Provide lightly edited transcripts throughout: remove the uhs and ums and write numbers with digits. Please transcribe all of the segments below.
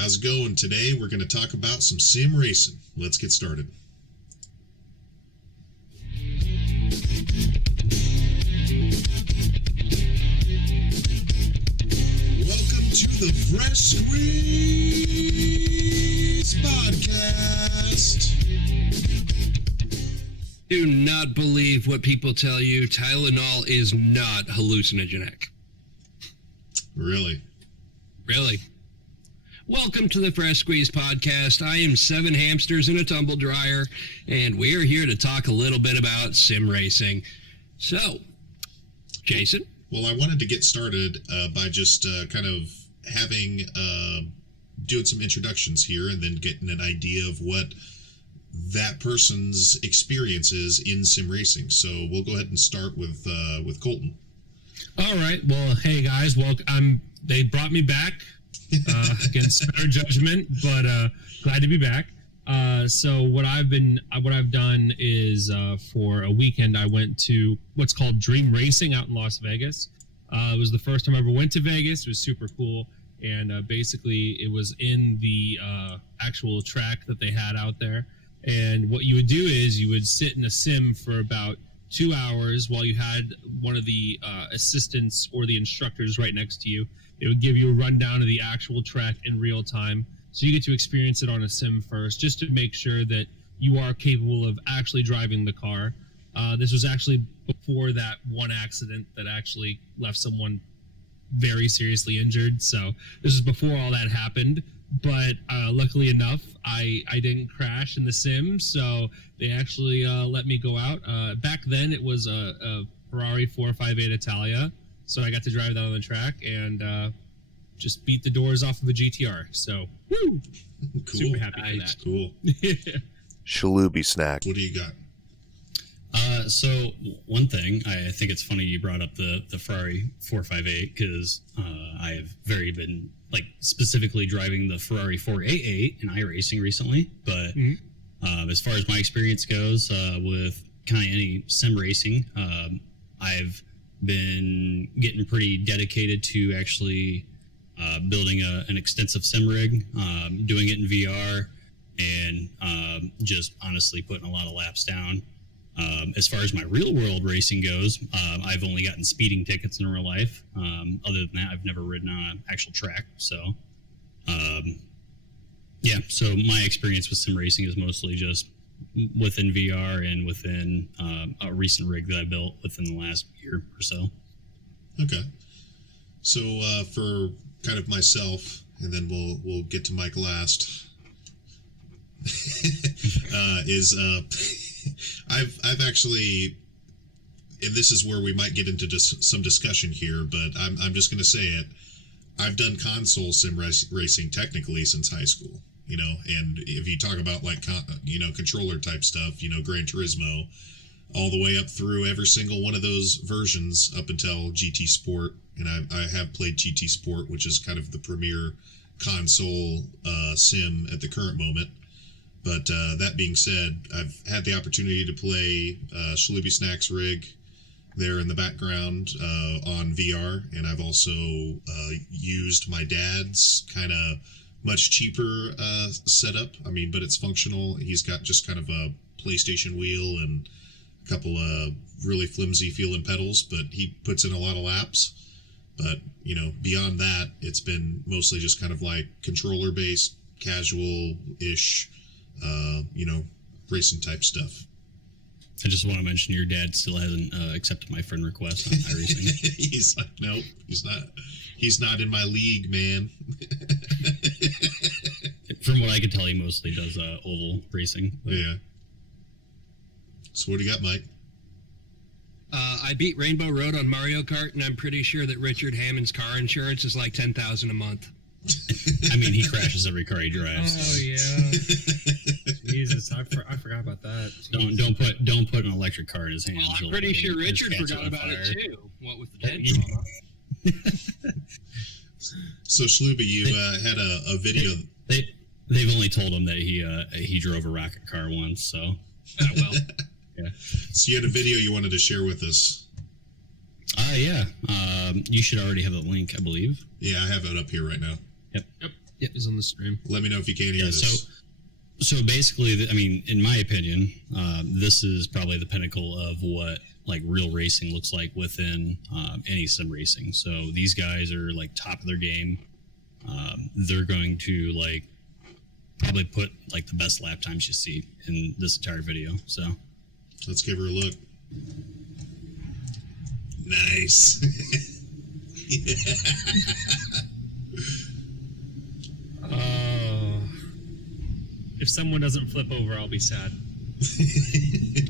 How's it going? Today we're going to talk about some sim racing. Let's get started. Welcome to the Fresh Squeeze Podcast. Do not believe what people tell you. Tylenol is not hallucinogenic. Really? Welcome to the Fresh Squeeze Podcast. I am 7 hamsters in a tumble dryer, and we are here to talk a little bit about sim racing. So, Jason? Well, I wanted to get started by just kind of having, doing some introductions here and then getting an idea of what that person's experience is in sim racing. So we'll go ahead and start with Colton. All right. Well, hey guys. Well, they brought me back against better judgment, but glad to be back. So what I've done is for a weekend I went to what's called Dream Racing out in Las Vegas. It was the first time I ever went to Vegas. It was super cool, and basically it was in the actual track that they had out there. And what you would do is you would sit in a sim for about 2 hours while you had one of the assistants or the instructors right next to you. It would give you a rundown of the actual track in real time. So you get to experience it on a sim first, just to make sure that you are capable of actually driving the car. This was actually before that one accident that actually left someone very seriously injured. So this was before all that happened. But luckily enough, I didn't crash in the sim, so they actually let me go out. Back then, it was a Ferrari 458 Italia, so I got to drive that on the track and just beat the doors off of a GTR. So, woo! Cool. Super happy for that. Cool. Schloobysnack. What do you got? So one thing, I think it's funny you brought up the Ferrari 458 because I have been specifically driving the Ferrari 488 in iRacing recently. But as far as my experience goes with kind of any sim racing, I've been getting pretty dedicated to actually building an extensive sim rig, doing it in VR, and just honestly putting a lot of laps down. As far as my real world racing goes, I've only gotten speeding tickets in real life. Other than that, I've never ridden on an actual track. So, so my experience with sim racing is mostly just within VR and within a recent rig that I built within the last year or so. Okay. So for kind of myself, and then we'll get to Mike last, I've actually, and this is where we might get into some discussion here, but I'm just going to say it. I've done console sim racing technically since high school, and if you talk about controller type stuff, Gran Turismo, all the way up through every single one of those versions up until GT Sport, and I have played GT Sport, which is kind of the premier console sim at the current moment. But that being said, I've had the opportunity to play Schloobysnack's rig there in the background on VR, and I've also used my dad's kind of much cheaper setup. But it's functional. He's got just kind of a PlayStation wheel and a couple of really flimsy feeling pedals, but he puts in a lot of laps. But, beyond that, it's been mostly just kind of like controller-based, casual-ish racing type stuff. I just want to mention your dad still hasn't accepted my friend request on iRacing. He's like, nope, he's not in my league, man. From what I could tell, he mostly does oval racing. But. Yeah. So what do you got, Mike? I beat Rainbow Road on Mario Kart, and I'm pretty sure that Richard Hammond's car insurance is like $10,000 a month. He crashes every car he drives. Oh yeah. Jesus, I forgot about that. Don't put an electric car in his hands. Well, I'm pretty sure Richard forgot about it too. What with the dead drama. So Schlooby, you had a video. They've only told him that he drove a rocket car once. So well. Yeah. So you had a video you wanted to share with us. Yeah. You should already have the link, I believe. Yeah, I have it up here right now. Yep. Yep, he's on the stream. Let me know if you can't hear this. So basically, I mean, in my opinion, this is probably the pinnacle of what like real racing looks like within any sim racing. So these guys are like top of their game. They're going to like probably put like the best lap times you see in this entire video. So let's give her a look. Nice. If someone doesn't flip over, I'll be sad.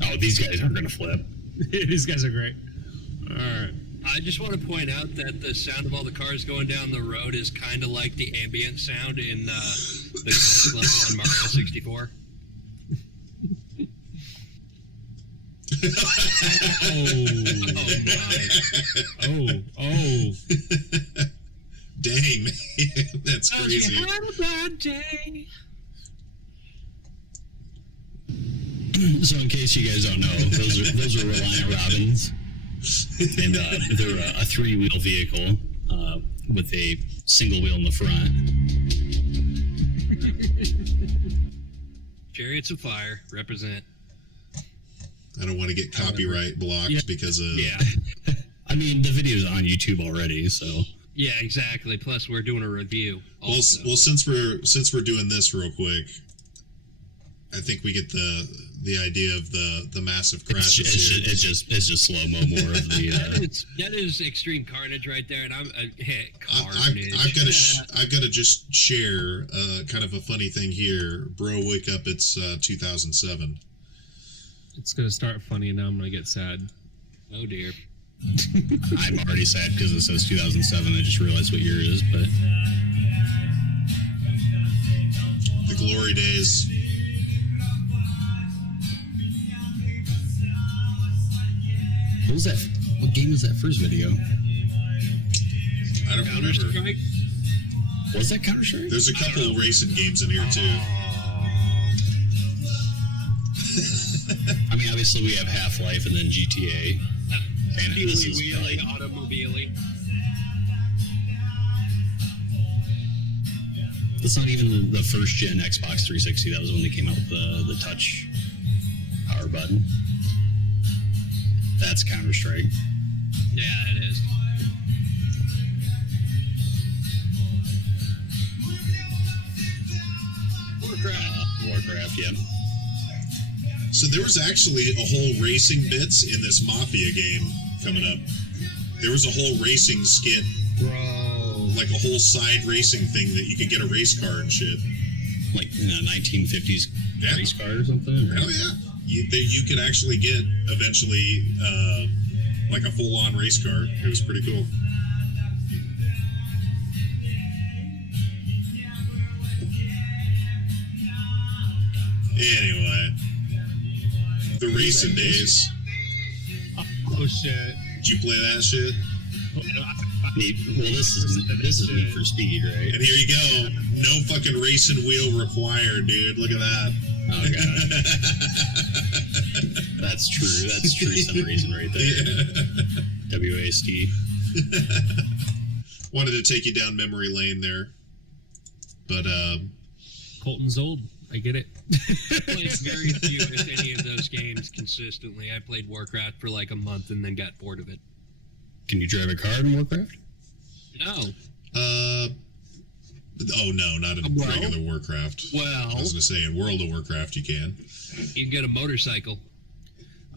Oh, these guys aren't going to flip. These guys are great. All right. I just want to point out that the sound of all the cars going down the road is kind of like the ambient sound in the Ghost level on Mario 64. Oh. Dang, man. That's crazy. You had a bad day. So in case you guys don't know, those are Reliant Robins, and they're a 3-wheel vehicle with a single wheel in the front. Chariots of Fire represent. I don't want to get copyright blocked because of... Yeah. I mean, the video's on YouTube already, so... Yeah, exactly. Plus, we're doing a review. Also. Well, since we're doing this real quick, I think we get the idea of the massive crashes. It's just slow mo more of the. That is extreme carnage right there, and carnage. I've got to just share kind of a funny thing here. Bro, wake up! It's 2007. It's gonna start funny, and now I'm gonna get sad. Oh dear. I'm already sad because it says 2007. I just realized what year it is, but the glory days. What was that? What game was that first video? I don't remember. Was that Counter-Strike? There's a couple racing games in here too. I mean, obviously we have Half-Life and then GTA. And this is wheeling, automobile. That's not even the first gen Xbox 360. That was when they came out with the touch power button. That's Counter-Strike. Yeah, it is. Warcraft, yeah. So there was actually a whole racing bits in this Mafia game coming up. There was a whole racing skit. Bro. Like a whole side racing thing that you could get a race car and shit. Like in a 1950s race car or something? Or? Hell yeah. You could actually get eventually like a full-on race car. It was pretty cool. Anyway, the racing days. Oh shit! Did you play that shit? This is Need for Speed, right? And here you go. No fucking racing wheel required, dude. Look at that. Oh god. That's true. That's true. Some reason right there. Yeah. WASD. Wanted to take you down memory lane there, but Colton's old. I get it. I played very few, if any, of those games consistently. I played Warcraft for like a month and then got bored of it. Can you drive a car in Warcraft? No. Oh no, not in regular Warcraft. Well, I was gonna say in World of Warcraft you can. You can get a motorcycle.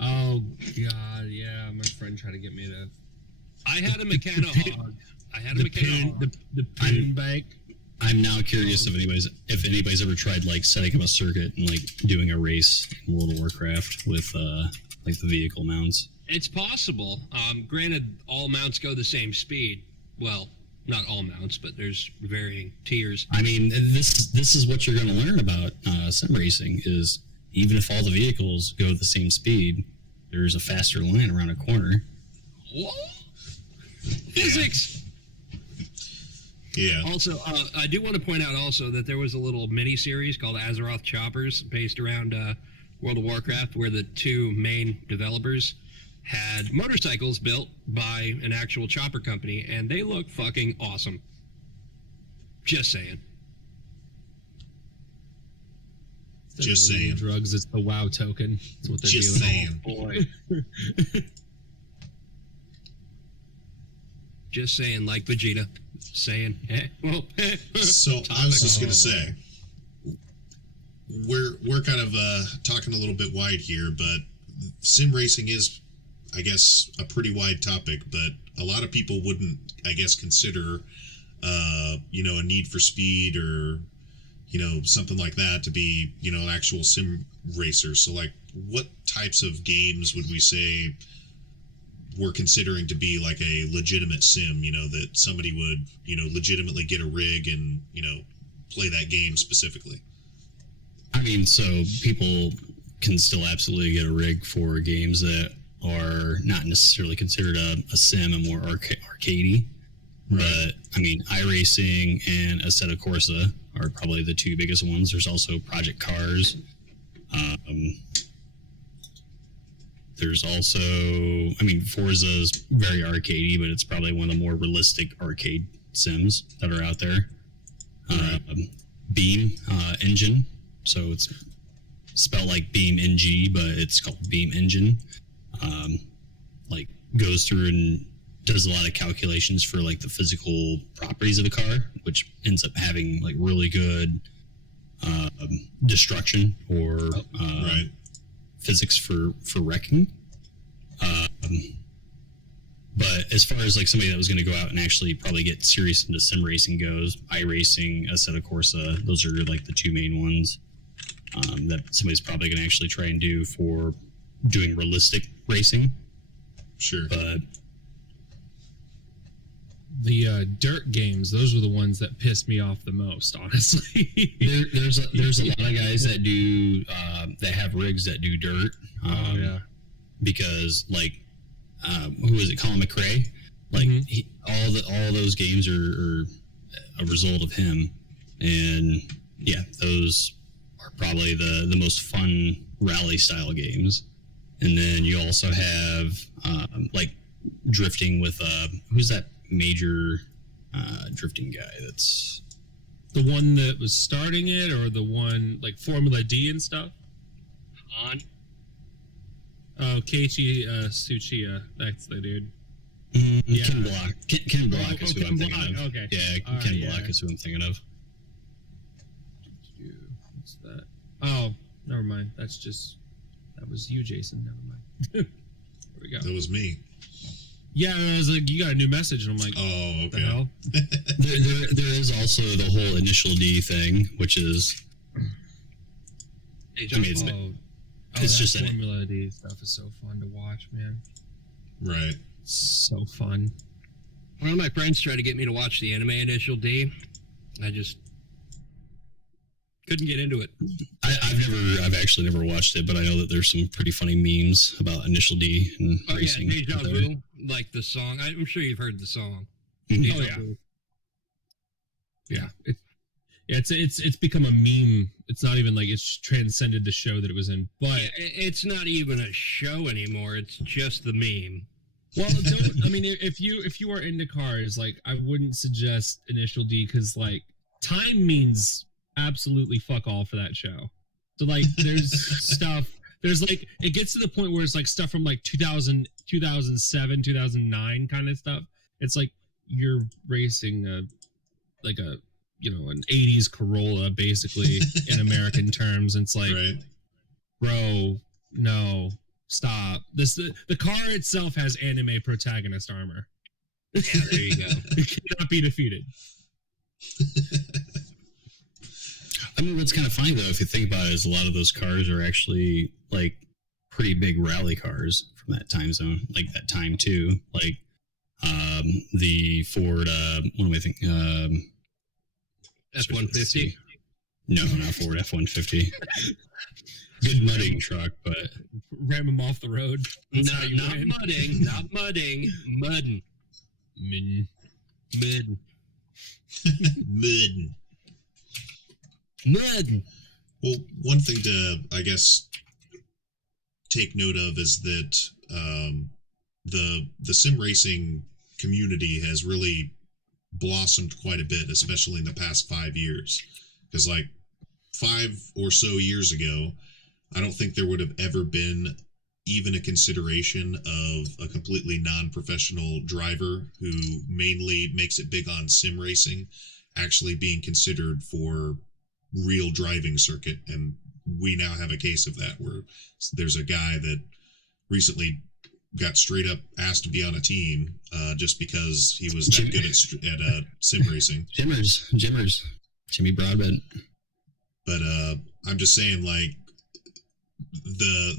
Oh god, yeah. My friend tried to get me to. I had a Mechano-Hog. The pin bike. I'm now curious if anybody's ever tried like setting up a circuit and like doing a race in World of Warcraft with like the vehicle mounts. It's possible. Granted, all mounts go the same speed. Well, not all mounts, but there's varying tiers. I mean, this is what you're going to learn about sim racing is even if all the vehicles go the same speed, there's a faster line around a corner. What? Physics! Yeah. Also, I do want to point out also that there was a little mini-series called Azeroth Choppers based around World of Warcraft where the two main developers had motorcycles built by an actual chopper company, and they look fucking awesome. Just saying. Just saying. Drugs, it's the WoW token. That's what they're Just doing. saying. Boy. Just saying, like Vegeta. Saying, So I was just gonna say, we're kind of talking a little bit wide here, but sim racing is, I guess, a pretty wide topic. But a lot of people wouldn't, I guess, consider, a Need for Speed or, something like that to be, actual sim racers. So, like, what types of games would we say we're considering to be like a legitimate sim, that somebody would, legitimately get a rig and, play that game specifically? I mean, so people can still absolutely get a rig for games that are not necessarily considered a sim and more arcadey. Right. But I mean, iRacing and Assetto Corsa are probably the two biggest ones. There's also Project Cars. There's also, Forza is very arcadey, but it's probably one of the more realistic arcade sims that are out there. BeamNG, so it's spelled like BeamNG, but it's called BeamNG. Goes through and does a lot of calculations for like the physical properties of a car, which ends up having like really good destruction or physics for wrecking. But as far as like somebody that was going to go out and actually probably get serious into sim racing goes, iRacing, Assetto Corsa, those are like the two main ones that somebody's probably going to actually try and do for doing realistic racing. Sure. But the dirt games, those were the ones that pissed me off the most, honestly. there's a lot of guys that do that have rigs that do dirt. Because like who is it? Colin McRae. Like all those games are a result of him, and yeah, those are probably the most fun rally style games. And then you also have like drifting with who's that major drifting guy? That's the one that was starting it, or the one like Formula D and stuff. On. Oh, Keiichi Tsuchiya, that's the dude. Ken Block. Ken Block is who I'm thinking of. Okay. Yeah, Ken Block is who I'm thinking of. What's that? Oh, never mind. That was you, Jason. Never mind. There we go. That was me. Yeah, I was like, you got a new message, and I'm like, oh, okay. The hell? there is also the whole Initial D thing, which is, it's just Formula D stuff is so fun to watch, man. Right. So fun. One of my friends tried to get me to watch the anime Initial D. I just couldn't get into it. I've actually never watched it, but I know that there's some pretty funny memes about Initial D and racing. Yeah, Deja Vu, like the song. I'm sure you've heard the song. Oh yeah. It's become a meme. It's not even like it's transcended the show that it was in. But it's not even a show anymore. It's just the meme. Well, if you are into cars, like I wouldn't suggest Initial D because like time means absolutely fuck all for that show. So like there's stuff. There's like it gets to the point where it's like stuff from like 2000, 2007, 2009 kind of stuff. It's like you're racing an 80s Corolla basically in American terms. And it's like, bro, no, stop. The car itself has anime protagonist armor. Yeah, there you go. It cannot be defeated. I mean, what's kind of funny though, if you think about it, is a lot of those cars are actually like pretty big rally cars from that time zone, like that time too. Like the Ford, what am I thinking? F-150? No, not Ford F-150. Good mudding truck, but ram them off the road. Not mudding. Mudding. Mud. Well, one thing to, I guess, take note of is that the sim racing community has really blossomed quite a bit, especially in the past 5 years. Because, like, 5 or so years ago, I don't think there would have ever been even a consideration of a completely non-professional driver who mainly makes it big on sim racing actually being considered for real driving circuit. And we now have a case of that where there's a guy that recently got straight up asked to be on a team just because he was that good at sim racing. Jimmy Broadbent. But I'm just saying, like,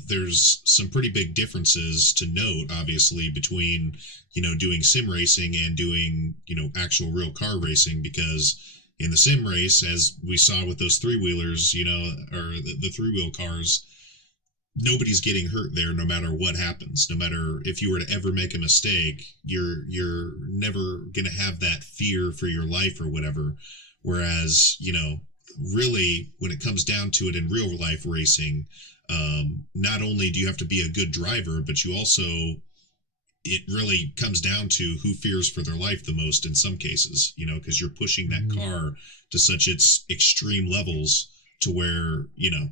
there's some pretty big differences to note, obviously, between, you know, doing sim racing and doing, you know, actual real car racing, because in the sim race, as we saw with those three-wheelers, you know, or the three-wheel cars, nobody's getting hurt there no matter what happens. No matter if you were to ever make a mistake, you're never going to have that fear for your life or whatever. Whereas, you know, really, when it comes down to it in real life racing, not only do you have to be a good driver, but you also, it really comes down to who fears for their life the most in some cases, you know, because you're pushing that car to such its extreme levels to where, you know,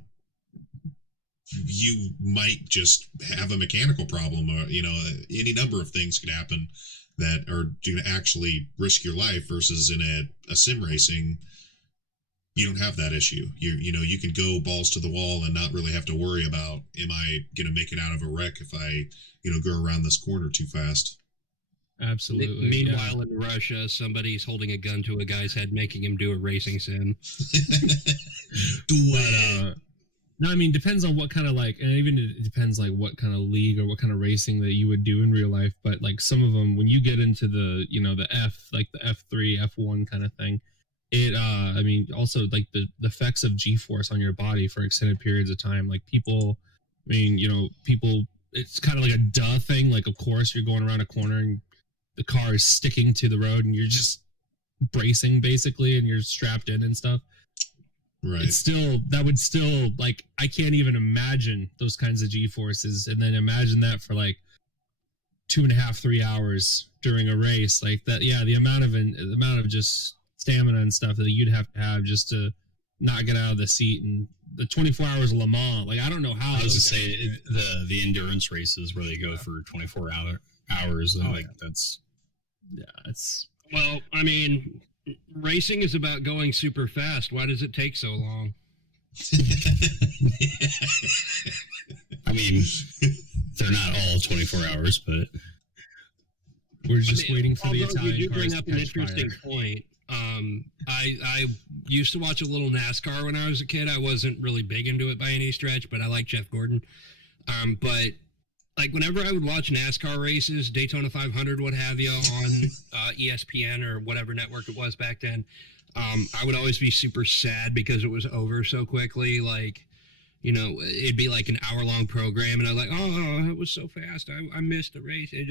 you might just have a mechanical problem, or, you know, any number of things could happen that are going to actually risk your life, versus in a sim racing, you don't have that issue. You know, you can go balls to the wall and not really have to worry about, am I going to make it out of a wreck if I, you know, go around this corner too fast? Absolutely. Meanwhile, in Russia, somebody's holding a gun to a guy's head, making him do a racing sim. No, I mean, depends on what kind of, like, and even it depends like what kind of league or what kind of racing that you would do in real life. But like some of them, when you get into the, you know, the F3, F1 kind of thing, it, I mean, also like the effects of G-force on your body for extended periods of time. Like people, I mean, you know, people, it's kind of like a duh thing. Like, of course, you're going around a corner and the car is sticking to the road and you're just bracing basically and you're strapped in and stuff. Right. It's still, that would still, like, I can't even imagine those kinds of G-forces, and then imagine that for like 2.5, 3 hours during a race like that. Yeah, the amount of just stamina and stuff that you'd have to have just to not get out of the seat, and the 24 hours of Le Mans. Like, I don't know how. I was gonna say the endurance races where they go for 24 hours. And like that's, yeah, it's, well, I mean, racing is about going super fast. Why does it take so long? I mean, they're not all 24 hours, but we're just waiting for the although Italian you do cars bring to up an catch interesting fire. point. I used to watch a little NASCAR when I was a kid. I wasn't really big into it by any stretch, but I like Jeff Gordon. But like whenever I would watch NASCAR races, Daytona 500, what have you, on ESPN or whatever network it was back then, I would always be super sad because it was over so quickly. Like, you know, it'd be like an hour-long program, and I was like, oh, it was so fast. I missed the race. Give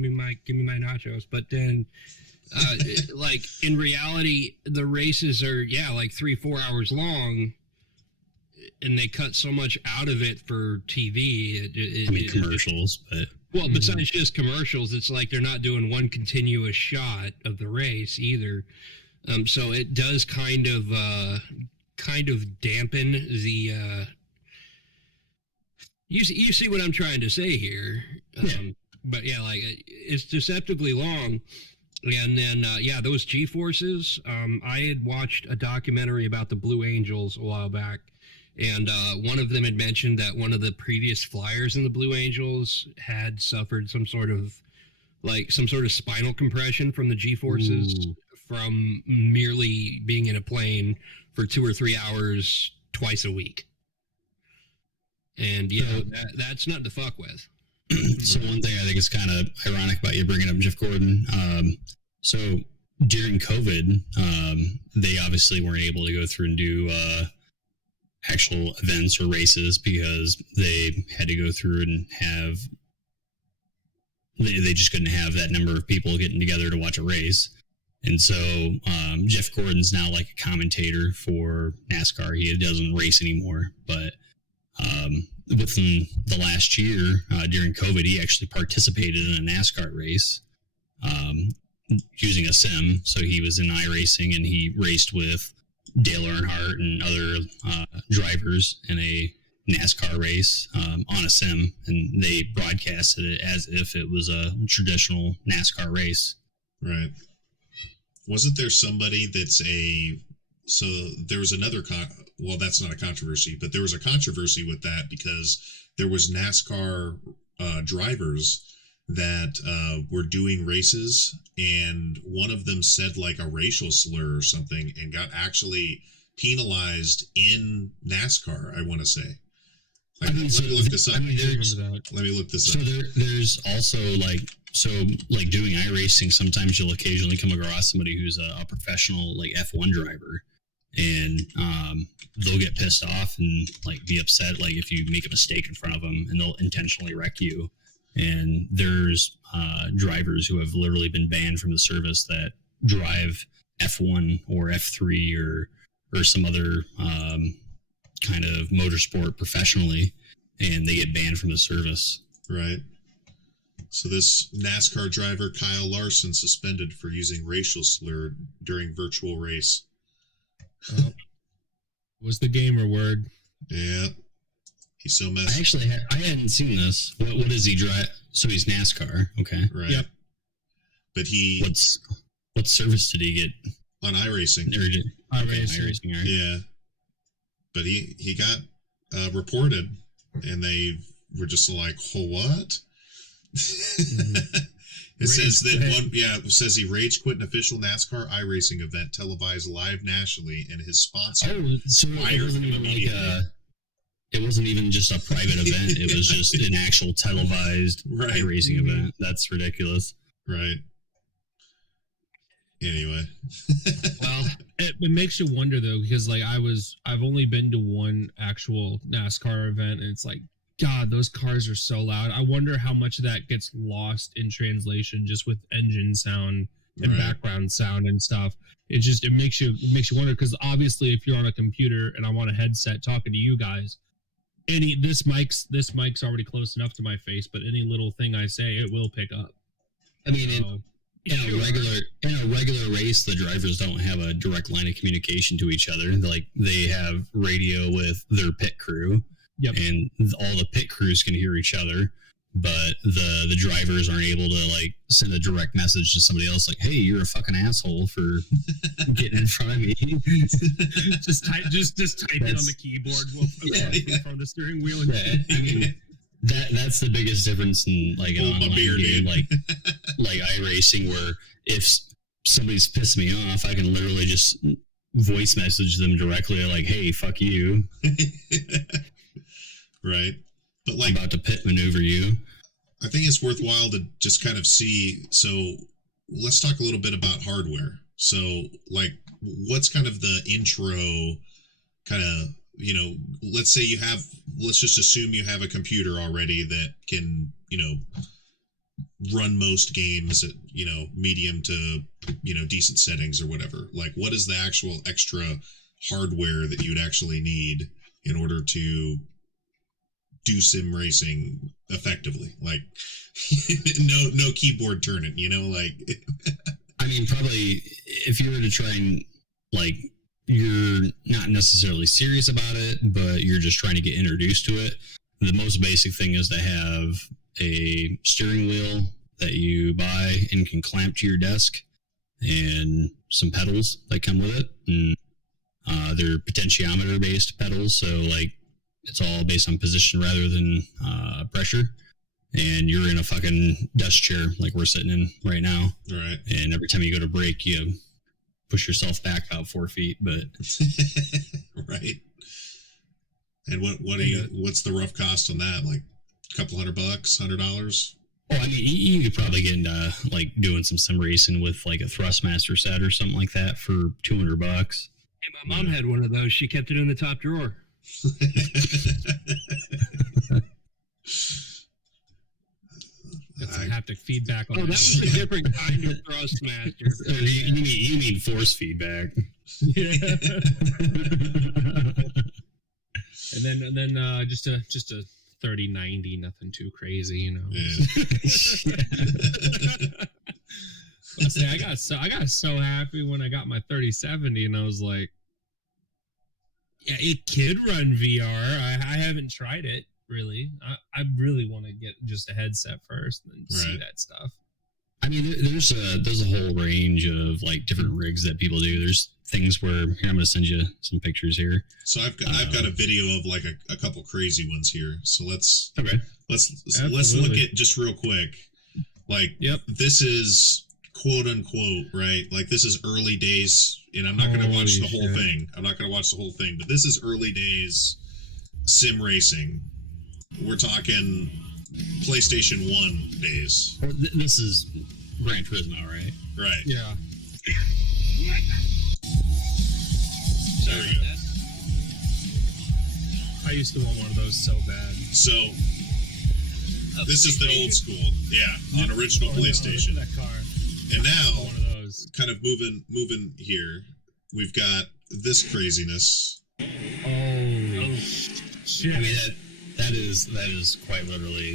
me my nachos. But then, like in reality, the races are like 3-4 hours long. And they cut so much out of it for TV. I mean, commercials, but well, besides just commercials, it's like they're not doing one continuous shot of the race either. So it does kind of dampen the. You see what I'm trying to say here, but yeah, like it's deceptively long. And then, those G-forces. I had watched a documentary about the Blue Angels a while back. And one of them had mentioned that one of the previous flyers in the Blue Angels had suffered some sort of spinal compression from the G-forces from merely being in a plane for 2 or 3 hours twice a week. And that's not to fuck with. So one thing I think is kind of ironic about you bringing up Jeff Gordon. So during COVID, they obviously weren't able to go through and do actual events or races because they had to go through and have they just couldn't have that number of people getting together to watch a race. And so Jeff Gordon's now like a commentator for NASCAR. He doesn't race anymore, but within the last year during COVID, he actually participated in a NASCAR race using a sim. So he was in iRacing and he raced with Dale Earnhardt and other drivers in a NASCAR race on a sim, and they broadcasted it as if it was a traditional NASCAR race. Right. Wasn't there somebody so there was another, well, that's not a controversy, but there was a controversy with that because there was NASCAR drivers that were doing races, and one of them said like a racial slur or something and got actually penalized in NASCAR, I want to say. Let me look this up. Let me look this up. So there's also like doing iRacing, sometimes you'll occasionally come across somebody who's a professional like F1 driver, and they'll get pissed off and like be upset like if you make a mistake in front of them, and they'll intentionally wreck you. And there's drivers who have literally been banned from the service that drive F1 or F3 or some other kind of motorsport professionally, and they get banned from the service. Right. So this NASCAR driver, Kyle Larson, suspended for using racial slur during virtual race. Was the gamer word? Yeah. He's so messy. I hadn't seen this. What does he drive? So he's NASCAR. Okay. Right. Yep. But he... What service did he get? On iRacing. iRacing. Right. Yeah. But he got reported, and they were just like, oh, what? It says it says he rage quit an official NASCAR iRacing event televised live nationally, and his sponsor fired him immediately. It wasn't even just a private event. It was just an actual televised iRacing event. That's ridiculous. Right. Anyway. Well, it makes you wonder though, because like I've only been to one actual NASCAR event, and it's like, God, those cars are so loud. I wonder how much of that gets lost in translation just with engine sound and background sound and stuff. It makes you wonder, because obviously if you're on a computer and I'm on a headset talking to you guys, this mic's already close enough to my face, but any little thing I say, it will pick up. I mean, in a regular race, the drivers don't have a direct line of communication to each other. Like, they have radio with their pit crew, and all the pit crews can hear each other, but the drivers aren't able to like send a direct message to somebody else like, hey, you're a fucking asshole for getting in front of me. just type it on the keyboard from the steering wheel. I mean, that's the biggest difference in like an online game like iRacing, where if somebody's pissed me off, I can literally just voice message them directly like, hey, fuck you. Right. But like, I'm about to pit maneuver you. I think it's worthwhile to just kind of see. So let's talk a little bit about hardware. So like, what's kind of the intro kind of, let's say let's just assume you have a computer already that can, run most games at, medium to, decent settings or whatever. Like, what is the actual extra hardware that you'd actually need in order to do sim racing effectively? Like, no keyboard turning, like. I mean, probably if you were to try and like, you're not necessarily serious about it, but you're just trying to get introduced to it, the most basic thing is to have a steering wheel that you buy and can clamp to your desk, and some pedals that come with it, and they're potentiometer based pedals, so like it's all based on position rather than pressure. And you're in a fucking desk chair like we're sitting in right now. Right. And every time you go to brake, you push yourself back about 4 feet. But right. And what's the rough cost on that? Like a couple $100, $100? Oh, I mean, you could probably get into like doing some sim racing with like a Thrustmaster set or something like that for $200. Hey, my mom had one of those. She kept it in the top drawer. That's some haptic feedback on that was a different kind of Thrustmaster. You mean force feedback. Yeah. and then just a 3090, nothing too crazy, Yeah. Let's say I got so happy when I got my 3070, and I was like, Yeah, it could run VR. I haven't tried it really. I really want to get just a headset first and see that stuff. I mean, there's a whole range of like different rigs that people do. There's things where here I'm going to send you some pictures here. So I've got a video of like a couple crazy ones here. So let's look at just real quick. Like, this is quote unquote, right? Like, this is early days, and I'm not going to watch the whole thing. I'm not going to watch the whole thing, but this is early days sim racing. We're talking PlayStation 1 days. This is Gran Turismo, right? Right. Yeah. There we go. I used to want one of those so bad. So, this is the old school. Yeah, on original PlayStation. That car. And now, One of those. kind of moving here, we've got this craziness. Oh shit! I mean, that is quite literally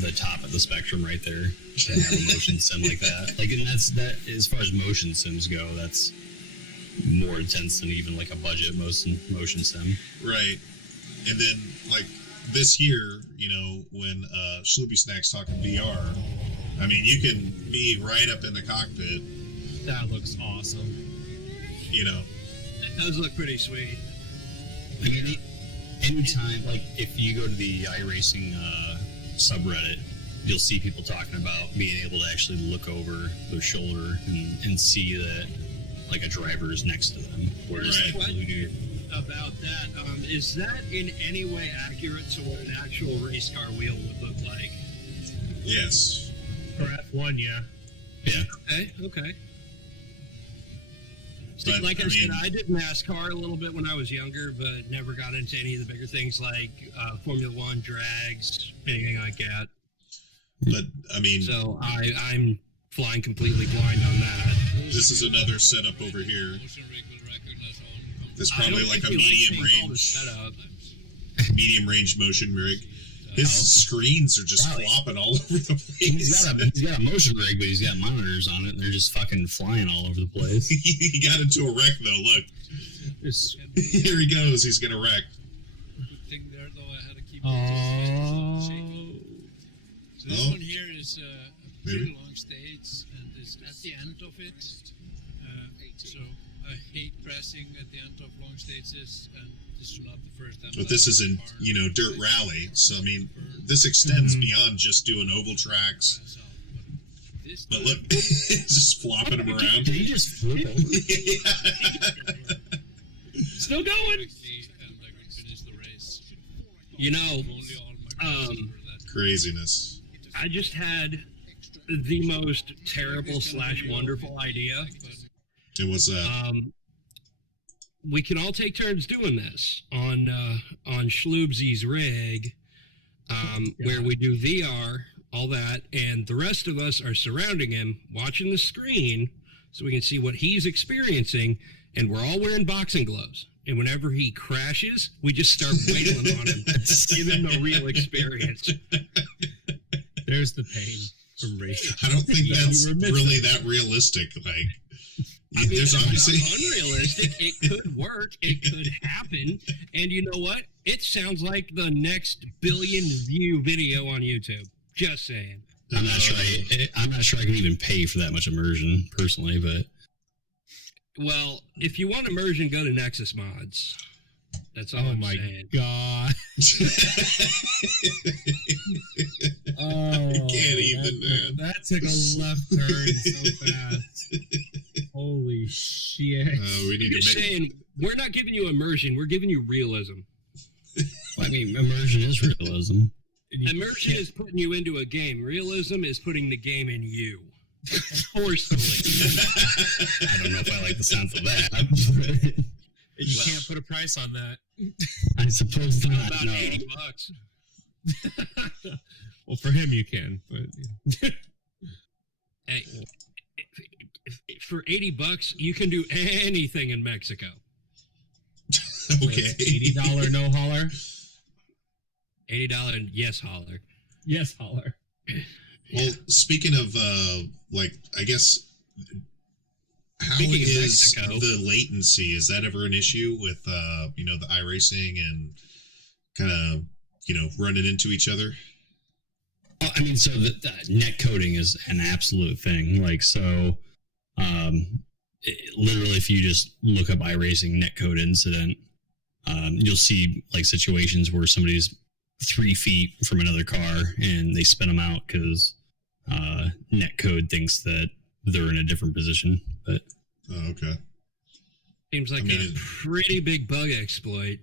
the top of the spectrum right there. To have a motion sim like that, like, and that as far as motion sims go, that's more intense than even like a budget motion sim. Right. And then, like, this year, you know, when Schloobysnack's talking VR, I mean, you can be right up in the cockpit. That looks awesome. You know. That does look pretty sweet. I mean, anytime, like, if you go to the iRacing subreddit, you'll see people talking about being able to actually look over their shoulder and see that, like, a driver is next to them. Whereas, Right. like, people who do... About that, is that in any way accurate to what an actual race car wheel would look like? Yes. For F1, yeah. Yeah. Okay. See, But, like I I said, mean- I did NASCAR a little bit when I was younger, but never got into any of the bigger things like Formula One, drags, anything like that. But, I mean, So I'm flying completely blind on that. this is another setup over here. It's probably like a medium range motion rig. His screens are just flopping all over the place. He's got a motion rig, but he's got monitors on it, and they're just fucking flying all over the place. He got into a wreck, though. Look. Here he goes. He's going to wreck. So this one here is a pretty long stage, and it's at the end of it. So I hate pressing at the end of long stages, and this is not the first time. But this is in, you know, dirt rally. So, I mean, this extends beyond just doing oval tracks. But look, it's just flopping him around. Did he just flip over? Still going. You know, Craziness. I just had the most terrible / wonderful idea. And what's that? We can all take turns doing this on Schloobsy's rig, where we do VR, all that, and the rest of us are surrounding him, watching the screen, so we can see what he's experiencing, and we're all wearing boxing gloves. And whenever he crashes, we just start wailing on him, give him the real experience. There's the pain from racing. I don't think that's really that realistic. Like, I mean, there's it's obviously not unrealistic. It could work. It could happen. And you know what? It sounds like the next billion view video on YouTube. Just saying. I'm not sure I can even pay for that much immersion personally, but Well, if you want immersion, go to Nexus Mods. That's all I'm saying. God. I can't even, man. That took a left turn so fast. Holy shit. We need Just to make. saying, we're not giving you immersion. We're giving you realism. I mean, immersion is realism. Immersion is putting you into a game. Realism is putting the game in you. Forcefully. I don't know if I like the sound of that. You can't put a price on that. I suppose not. About No. $80. Well, for him you can, but Hey, for $80, you can do anything in Mexico. Okay. $80 no holler. $80 yes holler. Yes, holler. Well, speaking of, like, I guess how Speaking of is Mexico- the latency? Is that ever an issue with the iRacing and kind of running into each other? Oh, I mean, so the net coding is an absolute thing. Like, so, literally, if you just look up iRacing netcode incident, you'll see like situations where somebody's 3 feet from another car and they spin them out because netcode thinks that they're in a different position. But okay. Seems like a pretty big bug exploit.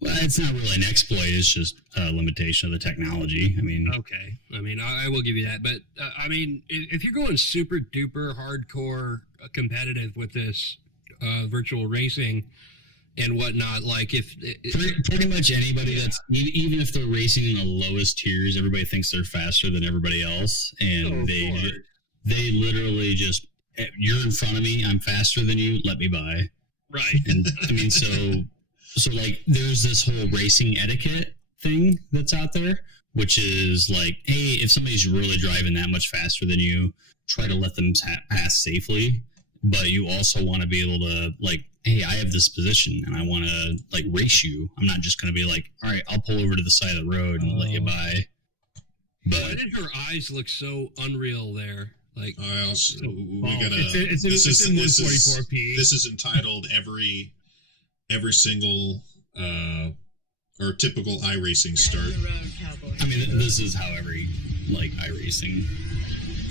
well, it's not really an exploit. It's just a limitation of the technology. I mean, Okay. I mean, I will give you that. But, I mean, if you're going super duper hardcore competitive with this virtual racing and whatnot, like if... pretty much anybody that's, even if they're racing in the lowest tiers, everybody thinks they're faster than everybody else. And they literally just, you're in front of me, I'm faster than you, let me by. Right. And I mean, so like there's this whole racing etiquette thing that's out there, which is like, hey, if somebody's really driving that much faster than you, try to let them pass safely. But you also want to be able to like, hey, I have this position and I want to like race you. I'm not just going to be like, all right, I'll pull over to the side of the road and let you by. Why But did her eyes look so unreal there? Like, I also we Oh, gotta. it's in 144p. This is entitled every single or typical iRacing start. I mean, this is how every like iRacing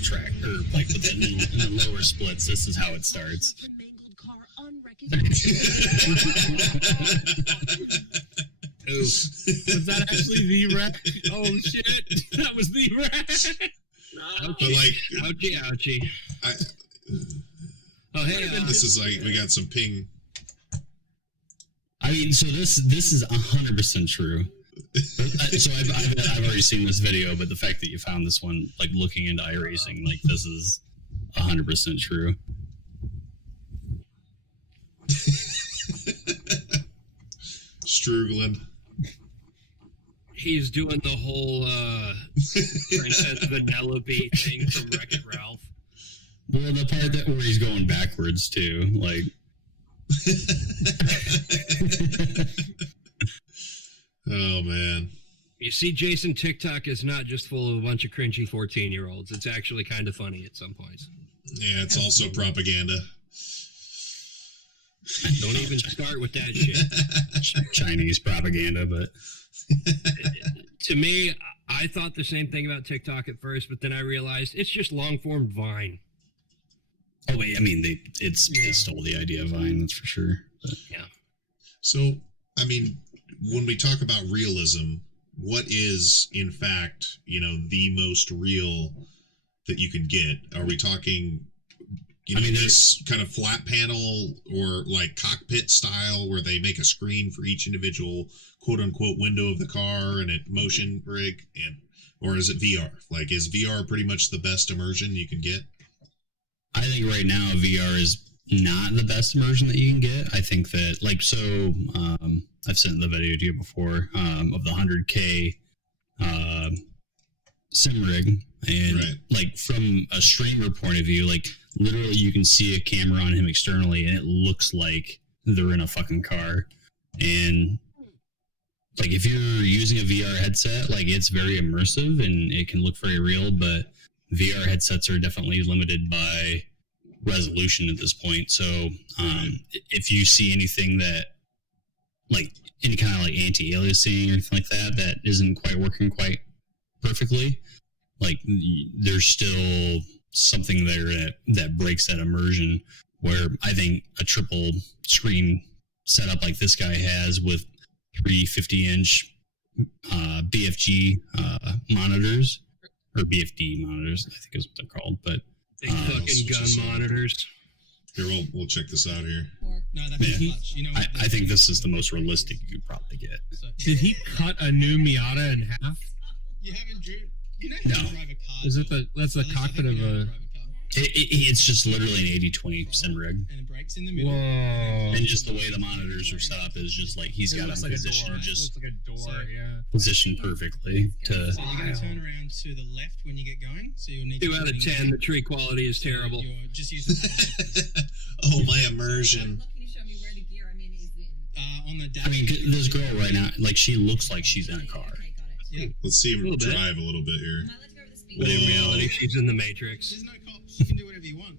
track or like within in the lower splits, this is how it starts. ooh. Was that actually the wreck? Oh shit! That was the wreck. But like, Ouchie, ouchie. Oh, hey, this is like we got some ping. I mean, so this is 100% true. So I've already seen this video, but the fact that you found this one, like looking into iRacing, like this is 100% true. Struggling. he's doing the whole Princess Vanellope thing from Wreck-It Ralph. Well, the part that where he's going backwards too, like. Oh man. You see, Jason, TikTok is not just full of a bunch of cringy 14-year-olds. It's actually kind of funny at some points. Yeah, it's also propaganda. Don't even start with that shit. Chinese propaganda, but To me, I thought the same thing about TikTok at first, but then I realized it's just long-form Vine. oh wait, I mean they stole the idea of Vine, that's for sure. But. Yeah. So, I mean, when we talk about realism, what is, in fact, the most real that you can get? Are we talking, this kind of flat panel or like cockpit style where they make a screen for each individual quote unquote window of the car and it motion rig, or is it VR? Like, is VR pretty much the best immersion you can get? I think right now VR is not the best immersion that you can get. I think that I've sent the video to you before of the 100K sim rig, and Right. like from a streamer point of view, like literally you can see a camera on him externally and it looks like they're in a fucking car. And like if you're using a VR headset, like it's very immersive and it can look very real, but VR headsets are definitely limited by resolution at this point. So if you see anything that like any kind of like anti-aliasing or anything like that isn't quite working quite perfectly, like there's still something there that breaks that immersion, where I think a triple screen setup like this guy has with 3 50-inch BFG monitors, or BFD monitors, I think is what they're called, but Big fucking gun monitors. Here, we'll check this out here. No, that's too much. I think this is the most realistic you could probably get. Did he cut a new Miata in half? You haven't driven. You know No. how to drive a car. Is it that's the At least I cockpit think of you know how to a? drive a car. It's just literally an 80-20 sim rig. And the brakes in the middle. Whoa. And just the way the monitors are set up is just like he's got them positioned It just looks like a door, yeah. positioned perfectly to. So you're going to turn around to the left when you get going. So you'll need 2 to out of 10. The tree quality is terrible. You're just using Oh, my immersion. Can you show me where the gear I'm in is in? on the dash. I mean, this girl right now, like she looks like she's in a car. Okay, got it. Yeah. Let's see him A little bit. drive a little bit here. Am I allowed to go over the speed? But in Whoa. reality, she's in the Matrix. There's no cops. You can do whatever you want.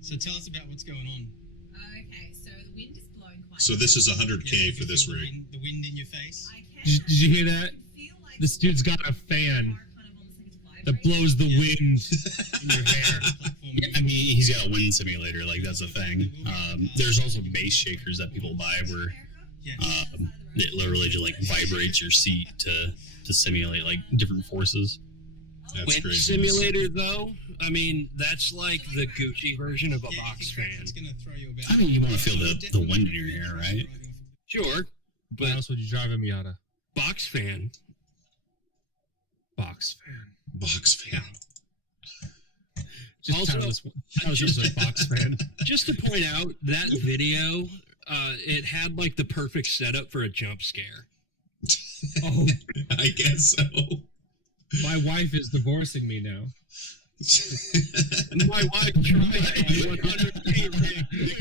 So tell us about what's going on. Okay, so the wind is blowing quite. So this is Yeah, 100K you for can this feel the rig. wind- The wind in your face. I can. Did you hear that? I can feel like This dude's got a fan kind of almost like it's that vibrating. blows the Yeah. wind in your hair. Yeah, I mean, he's got a wind simulator, like that's a thing. There's also bass shakers that people buy where Yeah. it literally just like vibrates your seat to simulate like different forces. That's Wind crazy. simulator, though, I mean, that's like the Gucci version of a Yeah, box if you crack, fan. It's going to throw you about. I mean, you want to feel the wind in your hair, right? Sure, What but else would you drive a Miata? box fan. Box fan. Box fan. Just Also, title this one. Title this a box fan. Just to point out, that video, it had like the perfect setup for a jump scare. Oh, I guess so. my wife is divorcing me now. My wife tried a 100K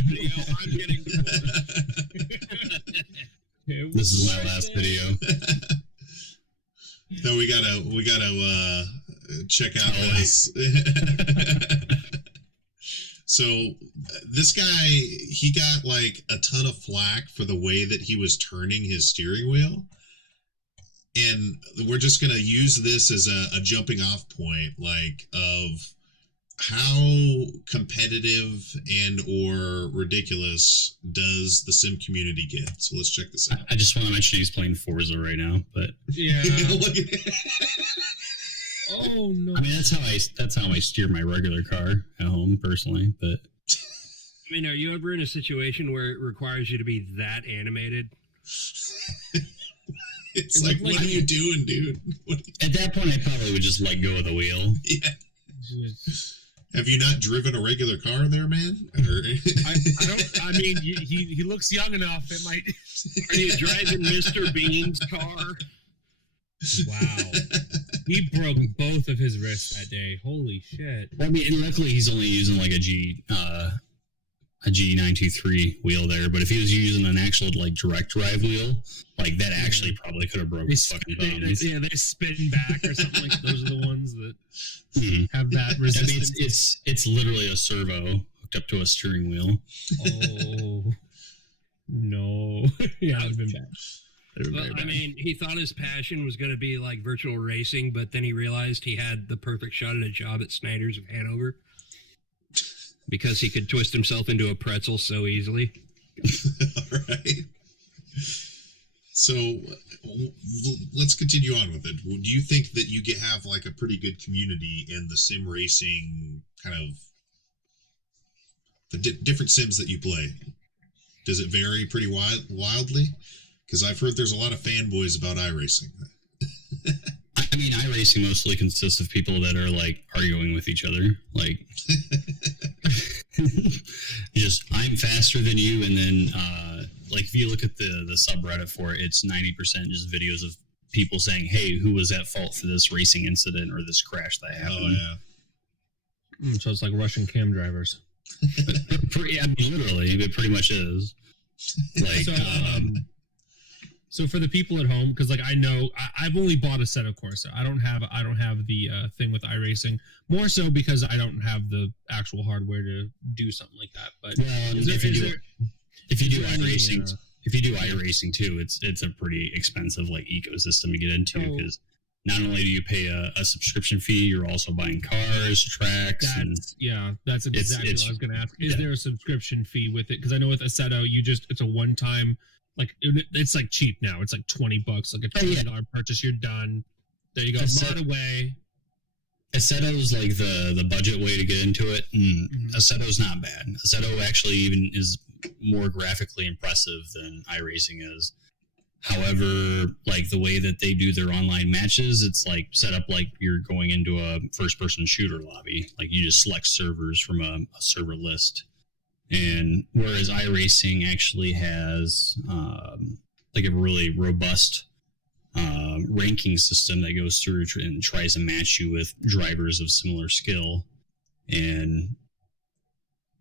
video. I'm getting This is my last video. No, we gotta check out Oh, this. So this guy, he got like a ton of flack for the way that he was turning his steering wheel. And we're just gonna use this as a jumping off point, like of how competitive and or ridiculous does the sim community get. So let's check this out. I just want to mention he's playing Forza right now, but Yeah. Look at it. Oh no. I mean that's how I steer my regular car at home personally. But I mean, are you ever in a situation where it requires you to be that animated? It's like, what are you doing, dude? What, at that point, I probably would just let go of the wheel. yeah. Just- Have you not driven a regular car there, man? Or- I don't. I mean, he looks young enough. It might. Are you driving Mr. Bean's car? Wow. He broke both of his wrists that day. Holy shit. Well, I mean, and luckily he's only using like a G923 wheel there. But if he was using an actual like direct drive wheel, like that actually probably could have broke his fucking thumbs. They spin back or something like. Those are the ones that Mhm. have that I mean, resistance. it's literally a servo hooked up to a steering wheel. Oh no. Yeah, I've been bad. Well, I mean, he thought his passion was going to be like virtual racing, but then he realized he had the perfect shot at a job at Snyder's of Hanover because he could twist himself into a pretzel so easily. All right. So let's continue on with it. Do you think that you have like a pretty good community in the sim racing kind of the different sims that you play? Does it vary pretty wildly? Because I've heard there's a lot of fanboys about iRacing. I mean, iRacing mostly consists of people that are like arguing with each other, like just I'm faster than you, and then like if you look at the subreddit for it, it's 90% just videos of people saying, "Hey, who was at fault for this racing incident or this crash that happened?" Oh yeah. So it's like Russian cam drivers. I mean, literally, it pretty much is. Like, So for the people at home, because like I know I've only bought a set of Corsa. I don't have the thing with iRacing. More so because I don't have the actual hardware to do something like that. But well, if you do iRacing too, it's a pretty expensive like ecosystem to get into because not only do you pay a subscription fee, you're also buying cars, tracks, that's exactly what I was going to ask. Is there a subscription fee with it? Because I know with Assetto, it's a one-time. Like it's like cheap now. It's like $20, like a $20 purchase. You're done. There you go. Mod away. Assetto's like the budget way to get into it. Assetto's not bad. Assetto actually even is more graphically impressive than iRacing is. However, like the way that they do their online matches, it's like set up like you're going into a first-person shooter lobby. Like you just select servers from a server list. And whereas iRacing actually has like a really robust ranking system that goes through and tries to match you with drivers of similar skill. And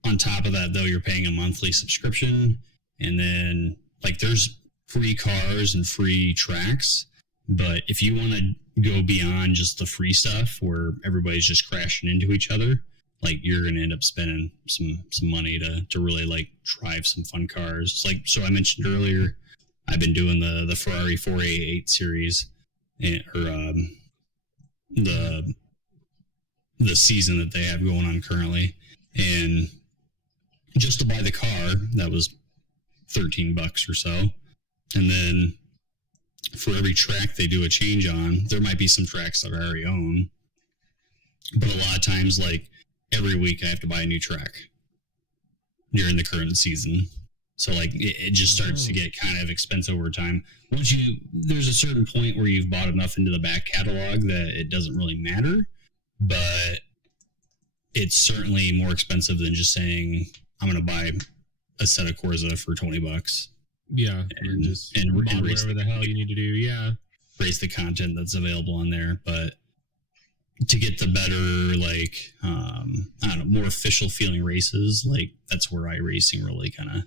on top of that, though, you're paying a monthly subscription. And then like there's free cars and free tracks. But if you want to go beyond just the free stuff where everybody's just crashing into each other, like you're going to end up spending some money to really like drive some fun cars. Like, so I mentioned earlier, I've been doing the Ferrari 488 series or the season that they have going on currently. And just to buy the car, that was $13 or so. And then for every track they do a change on, there might be some tracks that I already own. But a lot of times, like every week I have to buy a new track during the current season. So like it just starts to get kind of expensive over time. There's a certain point where you've bought enough into the back catalog that it doesn't really matter, but it's certainly more expensive than just saying I'm going to buy a set of Corsa for $20. Yeah, and mod race whatever the hell you need to do. Yeah, race the content that's available on there, but to get the better, like I don't know, more official feeling races, like that's where iRacing really kind of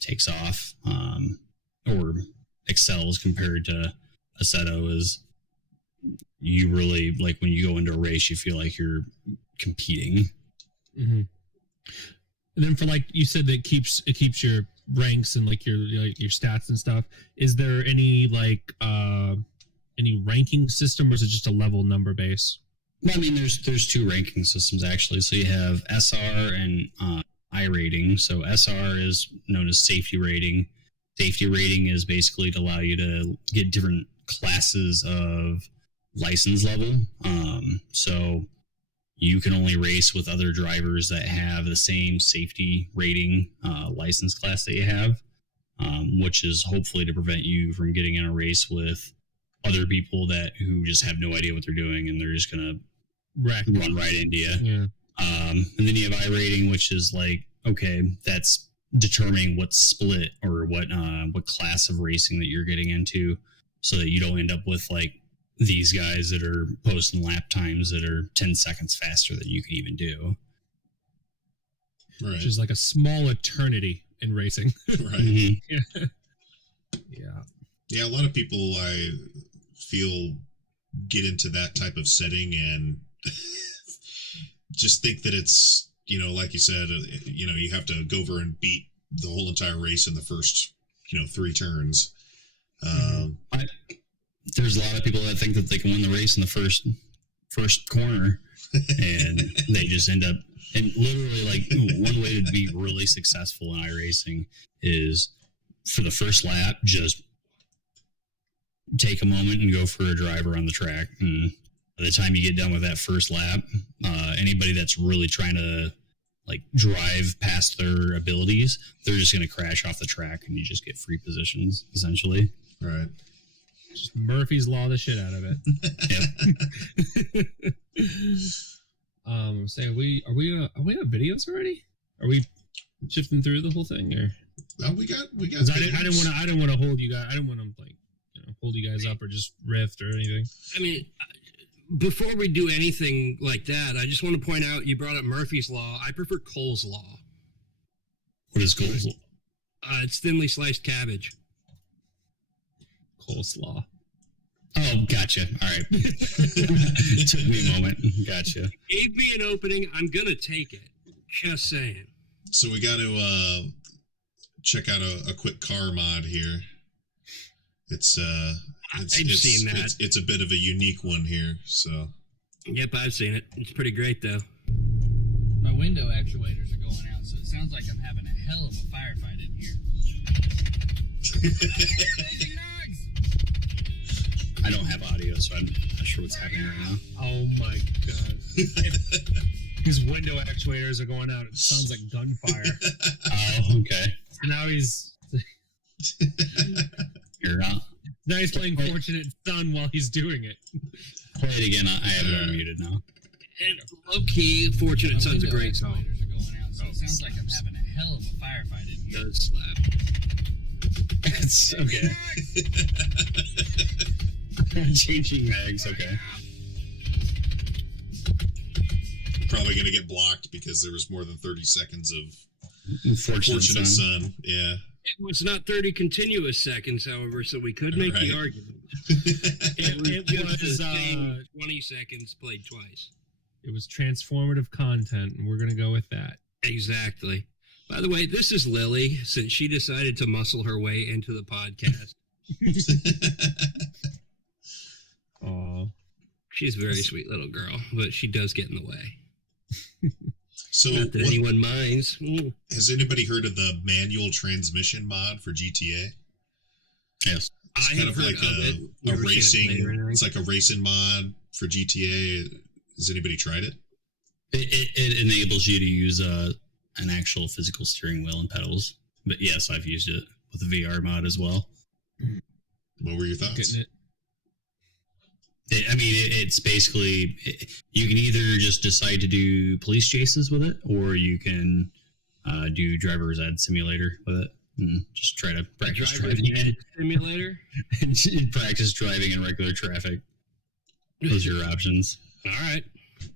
takes off, or excels compared to Assetto. Is you really like when you go into a race, you feel like you're competing. Mm-hmm. And then for like you said, that it keeps your ranks and like your stats and stuff. Is there any like any ranking system, or is it just a level number base? Well, I mean, there's two ranking systems actually. So you have SR and I rating. So SR is known as safety rating. Safety rating is basically to allow you to get different classes of license level. So you can only race with other drivers that have the same safety rating license class that you have, which is hopefully to prevent you from getting in a race with other people who just have no idea what they're doing and they're just gonna run right into you. Yeah. And then you have I rating, which is like, okay, that's determining what split or what class of racing that you're getting into, so that you don't end up with like these guys that are posting lap times that are 10 seconds faster than you can even do. Right. Which is like a small eternity in racing. Right. Mm-hmm. Yeah. Yeah, a lot of people I feel get into that type of setting and just think that it's, like you said, you have to go over and beat the whole entire race in the first, 3 turns. There's a lot of people that think that they can win the race in the first corner, and they just end up. And literally, like one way to be really successful in iRacing is for the first lap, just take a moment and go for a driver on the track. And by the time you get done with that first lap, anybody that's really trying to like drive past their abilities, they're just going to crash off the track, and you just get free positions essentially. Right. Just Murphy's Law the shit out of it. Yep. Say, are we on videos already? Are we shifting through the whole thing, or? We got. 'Cause I didn't want to hold you guys. I didn't want to like hold you guys up or just rift or anything. I mean, before we do anything like that, I just want to point out you brought up Murphy's Law. I prefer Cole's Law. What is Cole's Law? It's thinly sliced cabbage. Coleslaw. Oh, gotcha. All right. It took me a moment. Gotcha. Gave me an opening. I'm gonna take it. Just saying. So we got to check out a quick car mod here. I've seen that. It's a bit of a unique one here. So. Yep, I've seen it. It's pretty great though. My window actuators are going out, so it sounds like I'm having a hell of a firefight in here. I don't have audio, so I'm not sure what's happening right now. Oh my god. His window actuators are going out. It sounds like gunfire. Oh, okay. So now he's... Here, Nice playing Fortunate Son while he's doing it. play it again. I have it unmuted now. And low key, Fortunate My Son's a window great song. actuators are going out, so Oh, it sounds like I'm having a hell of a firefight in It here. does slap. It's okay. Changing mags, okay. Probably going to get blocked because there was more than 30 seconds of Fortunate Fortunate Son. Son. Yeah. It was not 30 continuous seconds, however, so we could make the Right. argument. It Just the was same 20 seconds played twice. it was transformative content, and we're gonna go with that. Exactly. By the way, this is Lily, since she decided to muscle her way into the podcast. Oh, She's a very sweet little girl, but she does get in the way. So, Not that what- anyone minds. has anybody heard of the manual transmission mod for GTA? Yes. I It's kind have of heard like of it. a Never seen it racing. played or anything. It's like a racing mod for GTA. Has anybody tried it? It enables you to use an actual physical steering wheel and pedals. But yes, I've used it with a VR mod as well. What were your thoughts? getting it. It's basically you can either just decide to do police chases with it, or you can do driver's ed simulator with it and just try to practice Driver's driving Ed simulator. and practice driving in regular traffic. Those are your options. All right.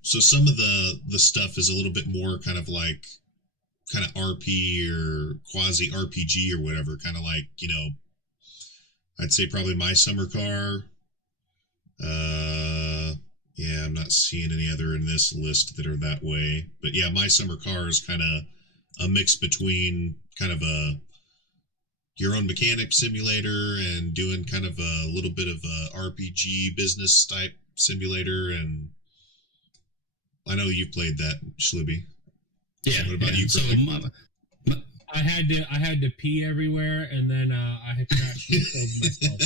So some of the stuff is a little bit more kind of RP or quasi RPG or whatever, kind of like, I'd say probably My Summer Car. Yeah, I'm not seeing any other in this list that are that way. But yeah, My Summer Car is kind of a mix between kind of your own mechanic simulator and doing kind of a little bit of a RPG business type simulator. And I know you've played that, Schlooby. Yeah. What about you, So Crylic? I had to pee everywhere, and then I had crashed and killed myself.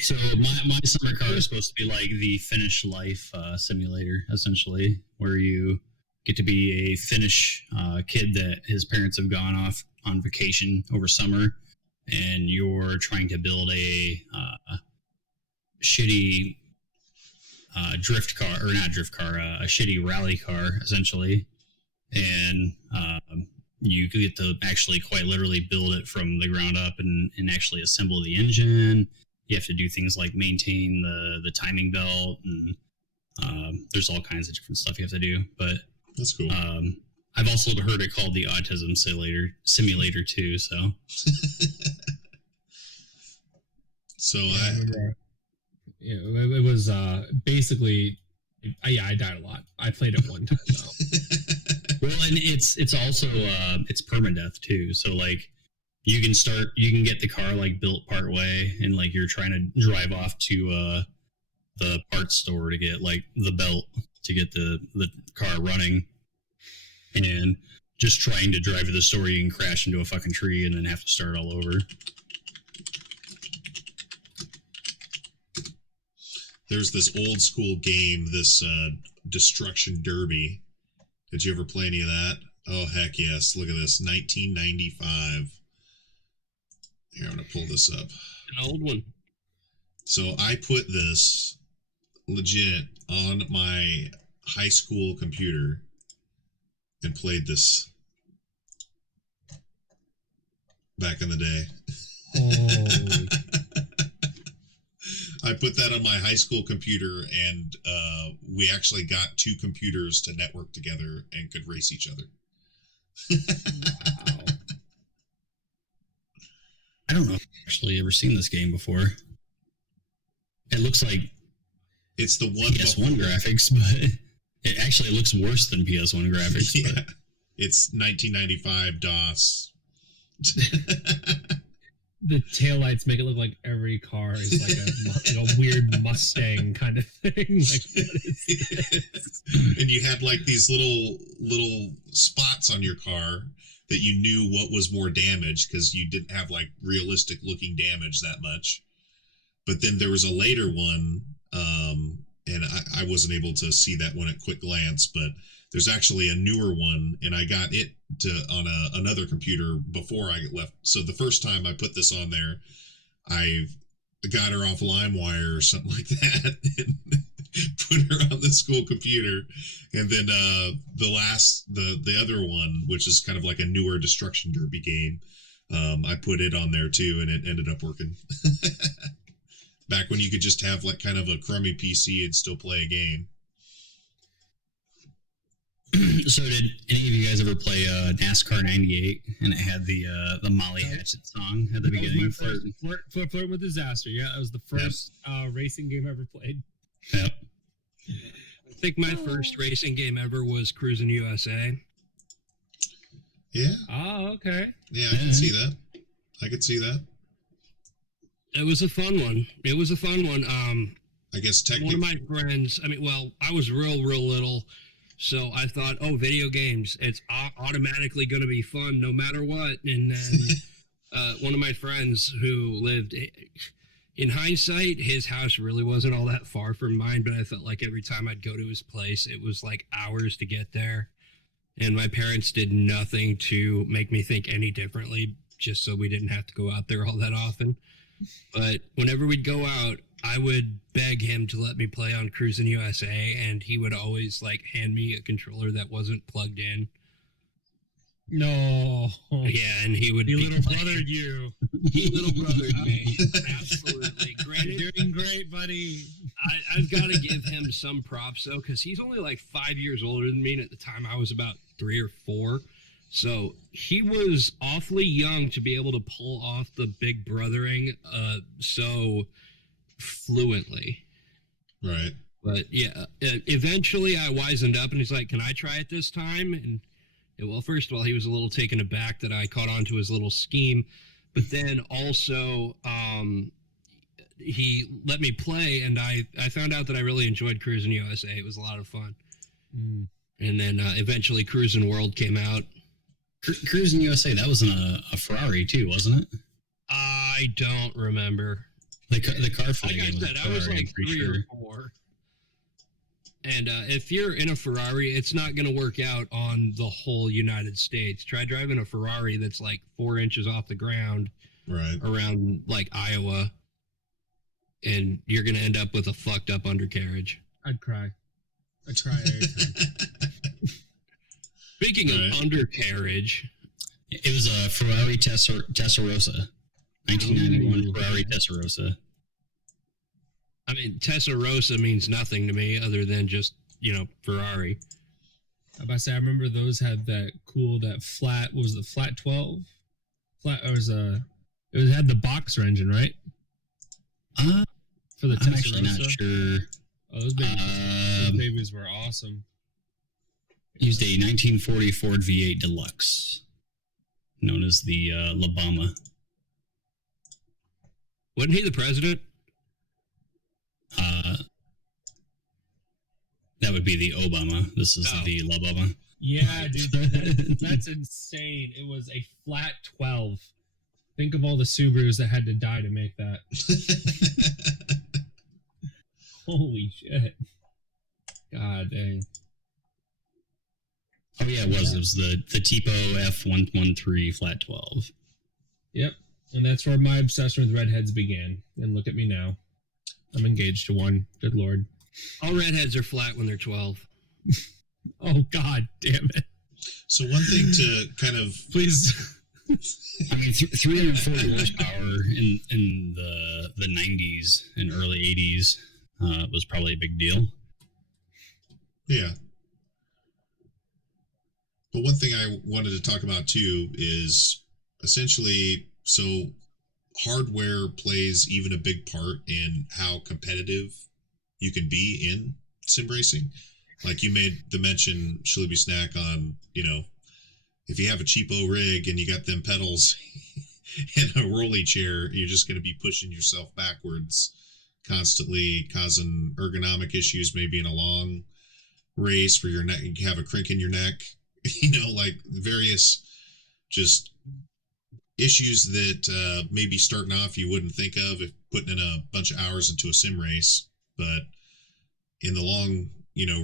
So my summer car is supposed to be like the Finnish life simulator, essentially, where you get to be a Finnish kid that his parents have gone off on vacation over summer, and you're trying to build a shitty drift car, or not drift car, a shitty rally car, essentially, and you get to actually quite literally build it from the ground up and actually assemble the engine. You have to do things like maintain the timing belt, and there's all kinds of different stuff you have to do. But That's cool. I've also heard it called the Autism Simulator too. So So It was basically, I died a lot. I played it one time though. well, and it's also it's permadeath too. So like you can get the car like built part way, and like you're trying to drive off to the parts store to get like the belt to get the car running, and just trying to drive to the store, you can crash into a fucking tree and then have to start all over. there's this old school game, this Destruction Derby. Did you ever play any of that? Oh, heck yes. Look at this. 1995. Here, I'm going to pull this up. An old one. So I put this legit on my high school computer and played this back in the day. Holy. I put that on my high school computer, and we actually got two computers to network together and could race each other. Wow. I don't know if I've actually ever seen this game before. It looks like It's the one PS1 graphics, but it actually looks worse than PS1 graphics. Yeah, But it's 1995 DOS. The taillights make it look like every car is like a weird Mustang kind of thing. Like, what is this? And you had like these little spots on your car that you knew what was more damage because you didn't have like realistic looking damage that much. But then there was a later one, and I wasn't able to see that one at quick glance, but there's actually a newer one, and I got it on another computer before I left. So the first time I put this on there, I got her off LimeWire or something like that and put her on the school computer. And then the other one, which is kind of like a newer Destruction Derby game, I put it on there too, and it ended up working. Back when you could just have like kind of a crummy PC and still play a game. So did any of you guys ever play NASCAR 98 and it had the Molly Hatchet song at the beginning? Flirt with Disaster. Yeah, that was the first racing game I ever played. Yep. I think my first racing game ever was Cruising USA. Yeah. Oh, okay. Yeah, I can see that. I could see that. It was a fun one. I guess One of technically. my friends, I was real little, so I thought, oh, video games, it's automatically going to be fun no matter what. And then one of my friends who lived, in hindsight, his house really wasn't all that far from mine, but I felt like every time I'd go to his place, it was like hours to get there. And my parents did nothing to make me think any differently, just so we didn't have to go out there all that often. But whenever we'd go out, I would beg him to let me play on Cruisin' USA, and he would always like hand me a controller that wasn't plugged in. No. Yeah, and he would He be little playing. brothered you. He little brothered me. Absolutely. You're Granted, doing great, buddy. I've got to give him some props though, because he's only like 5 years older than me, and at the time I was about 3 or 4. So he was awfully young to be able to pull off the big brothering so fluently. Right. But yeah, eventually I wisened up, and he's like, "Can I try it this time?" And well, first of all, he was a little taken aback that I caught on to his little scheme, but then also he let me play, and I found out that I really enjoyed Cruising USA. It was a lot of fun. Mm. And then eventually Cruising World came out. Cruising USA, that was a Ferrari too, wasn't it? I don't remember. The car for the Like I game said, was I was Ferrari, like I'm pretty 3 sure. or 4. And if you're in a Ferrari, it's not going to work out on the whole United States. Try driving a Ferrari that's like 4 inches off the ground Right. around like Iowa, and you're going to end up with a fucked up undercarriage. I'd cry. I'd cry every time. Speaking Right. of undercarriage, It was a Ferrari Testarossa. 1991 Ooh. Ferrari Testarossa. I mean, Testarossa means nothing to me other than just, Ferrari. I about to say, I remember those had that flat, what was the flat 12? It had the boxer engine, right? For the I'm actually not Testarossa? sure. Oh, those babies were awesome. Used a 1940 Ford V8 Deluxe, known as the Labama. Wasn't he the president? That would be the Obama. This is Oh. the Labama. Yeah, dude, that's insane. It was a flat 12. Think of all the Subarus that had to die to make that. Holy shit. God dang. Oh yeah, it was. It was the Tipo F113 flat 12. Yep. And that's where my obsession with redheads began. And look at me now. I'm engaged to one. Good lord. All redheads are flat when they're 12. Oh, god damn it. So one thing to kind of Please. I mean, 340 horsepower in the 90s and early 80s was probably a big deal. Yeah. But one thing I wanted to talk about too is essentially, so hardware plays even a big part in how competitive you can be in sim racing. Like you made the mention, Schloobysnack, on, if you have a cheapo rig and you got them pedals and a rolly chair, you're just going to be pushing yourself backwards, constantly causing ergonomic issues, maybe in a long race for your neck. You have a crink in your neck, like various just issues that maybe starting off you wouldn't think of if putting in a bunch of hours into a sim race, but in the long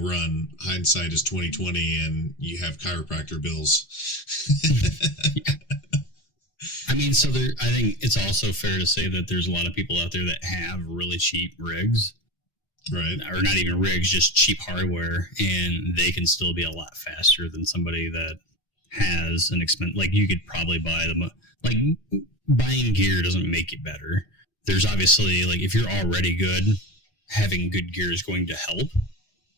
run, hindsight is 2020, and you have chiropractor bills. I mean, so there. I think it's also fair to say that there's a lot of people out there that have really cheap rigs, Right. or not even rigs, just cheap hardware, and they can still be a lot faster than somebody that has an expense. Like you could probably buy them. Like buying gear doesn't make it better. There's obviously like if you're already good, having good gear is going to help.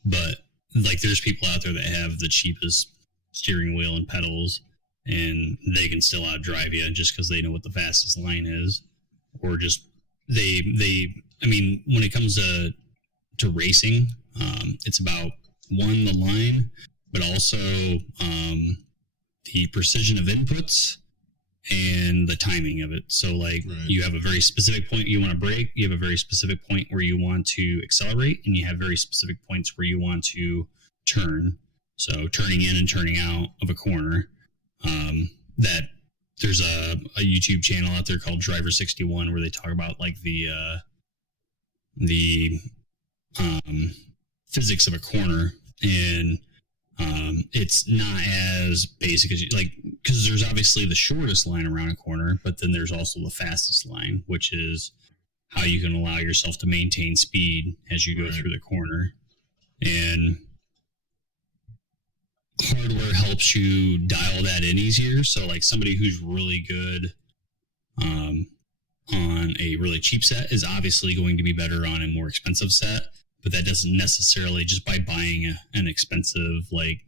But like there's people out there that have the cheapest steering wheel and pedals, and they can still outdrive you just because they know what the fastest line is, or just they. I mean, when it comes to racing, it's about one, the line, but also the precision of inputs and the timing of it. So like you have a very specific point you want to brake, you have a very specific point where you want to accelerate, and you have very specific points where you want to turn. So turning in and turning out of a corner. That there's a YouTube channel out there called Driver 61 where they talk about like the physics of a corner, and it's not as basic as like, because there's obviously the shortest line around a corner, but then there's also the fastest line, which is how you can allow yourself to maintain speed as you go through the corner. And hardware helps you dial that in easier. So like somebody who's really good on a really cheap set is obviously going to be better on a more expensive set, but that doesn't necessarily, just by buying an expensive, like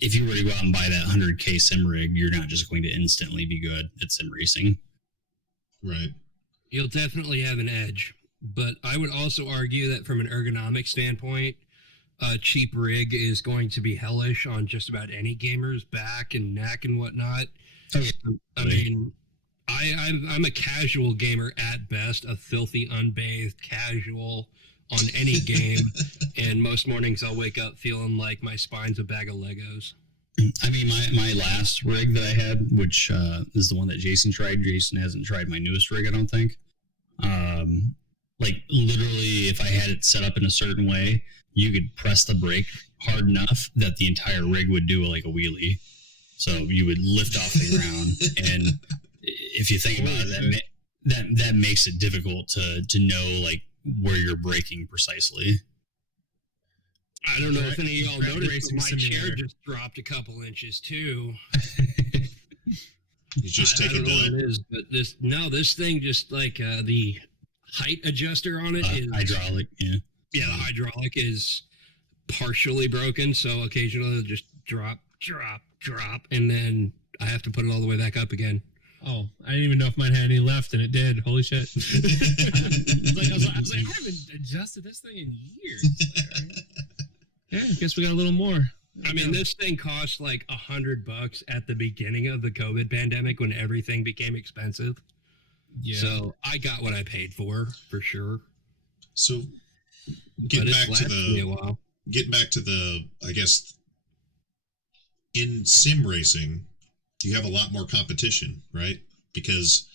if you were to go out and buy that 100K sim rig, you're not just going to instantly be good at sim racing. Right. You'll definitely have an edge, but I would also argue that from an ergonomic standpoint, a cheap rig is going to be hellish on just about any gamer's back and neck and whatnot. Oh, yeah. I mean, I'm a casual gamer at best, a filthy, unbathed casual on any game, and most mornings I'll wake up feeling like my spine's a bag of Legos. I mean, my last rig that I had, which is the one that Jason tried. Jason hasn't tried my newest rig, I don't think. Like, literally, if I had it set up in a certain way, you could press the brake hard enough that the entire rig would do like a wheelie. So you would lift off the ground, and if you think about it, that makes it difficult to know like where you're braking precisely. I don't know if any of y'all noticed, but my chair just dropped a couple inches too. You just take I don't it know down. what it is, but this thing just like the height adjuster on it is hydraulic. Yeah, the hydraulic is partially broken, so occasionally it'll just drop, and then I have to put it all the way back up again. Oh, I didn't even know if mine had any left, and it did. Holy shit! I was like, I haven't adjusted this thing in years. Yeah, I guess we got a little more. I mean, this thing cost like $100 at the beginning of the COVID pandemic when everything became expensive. Yeah. So I got what I paid for sure. So getting back to a while. I guess in sim racing, you have a lot more competition, right? Because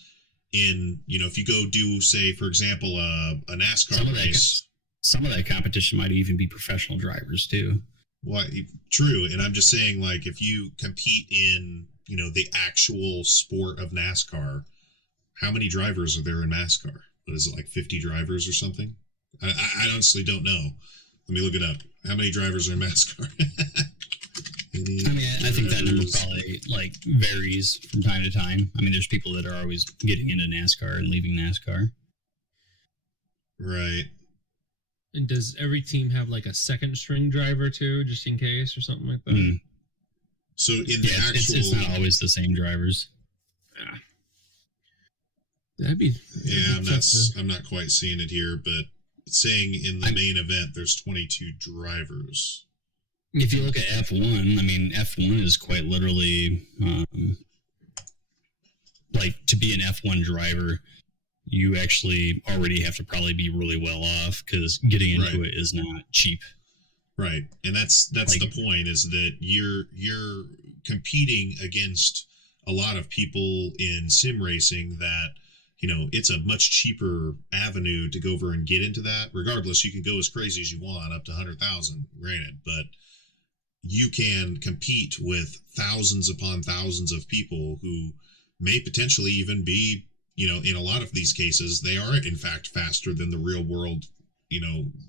if you go do, say, for example, a NASCAR race. Some of that competition might even be professional drivers too. Well, true. And I'm just saying, like, if you compete in, the actual sport of NASCAR, how many drivers are there in NASCAR? What is it, like 50 drivers or something? I honestly don't know. Let me look it up. How many drivers are in NASCAR? I mean, I think that number probably like varies from time to time. I mean, there's people that are always getting into NASCAR and leaving NASCAR. Right. And does every team have like a second string driver too, just in case or something like that? Mm. So in the actual, it's not always the same drivers. That'd be I'm not quite seeing it here, but it's saying in the main event there's 22 drivers. If you look at F1, I mean, F1 is quite literally like to be an F1 driver, you actually already have to probably be really well off because getting into it is not cheap. Right. And that's like, the point, is that you're competing against a lot of people in sim racing that, it's a much cheaper avenue to go over and get into that. Regardless, you can go as crazy as you want, up to 100,000, granted, but you can compete with thousands upon thousands of people who may potentially even be, in a lot of these cases, they are in fact faster than the real world,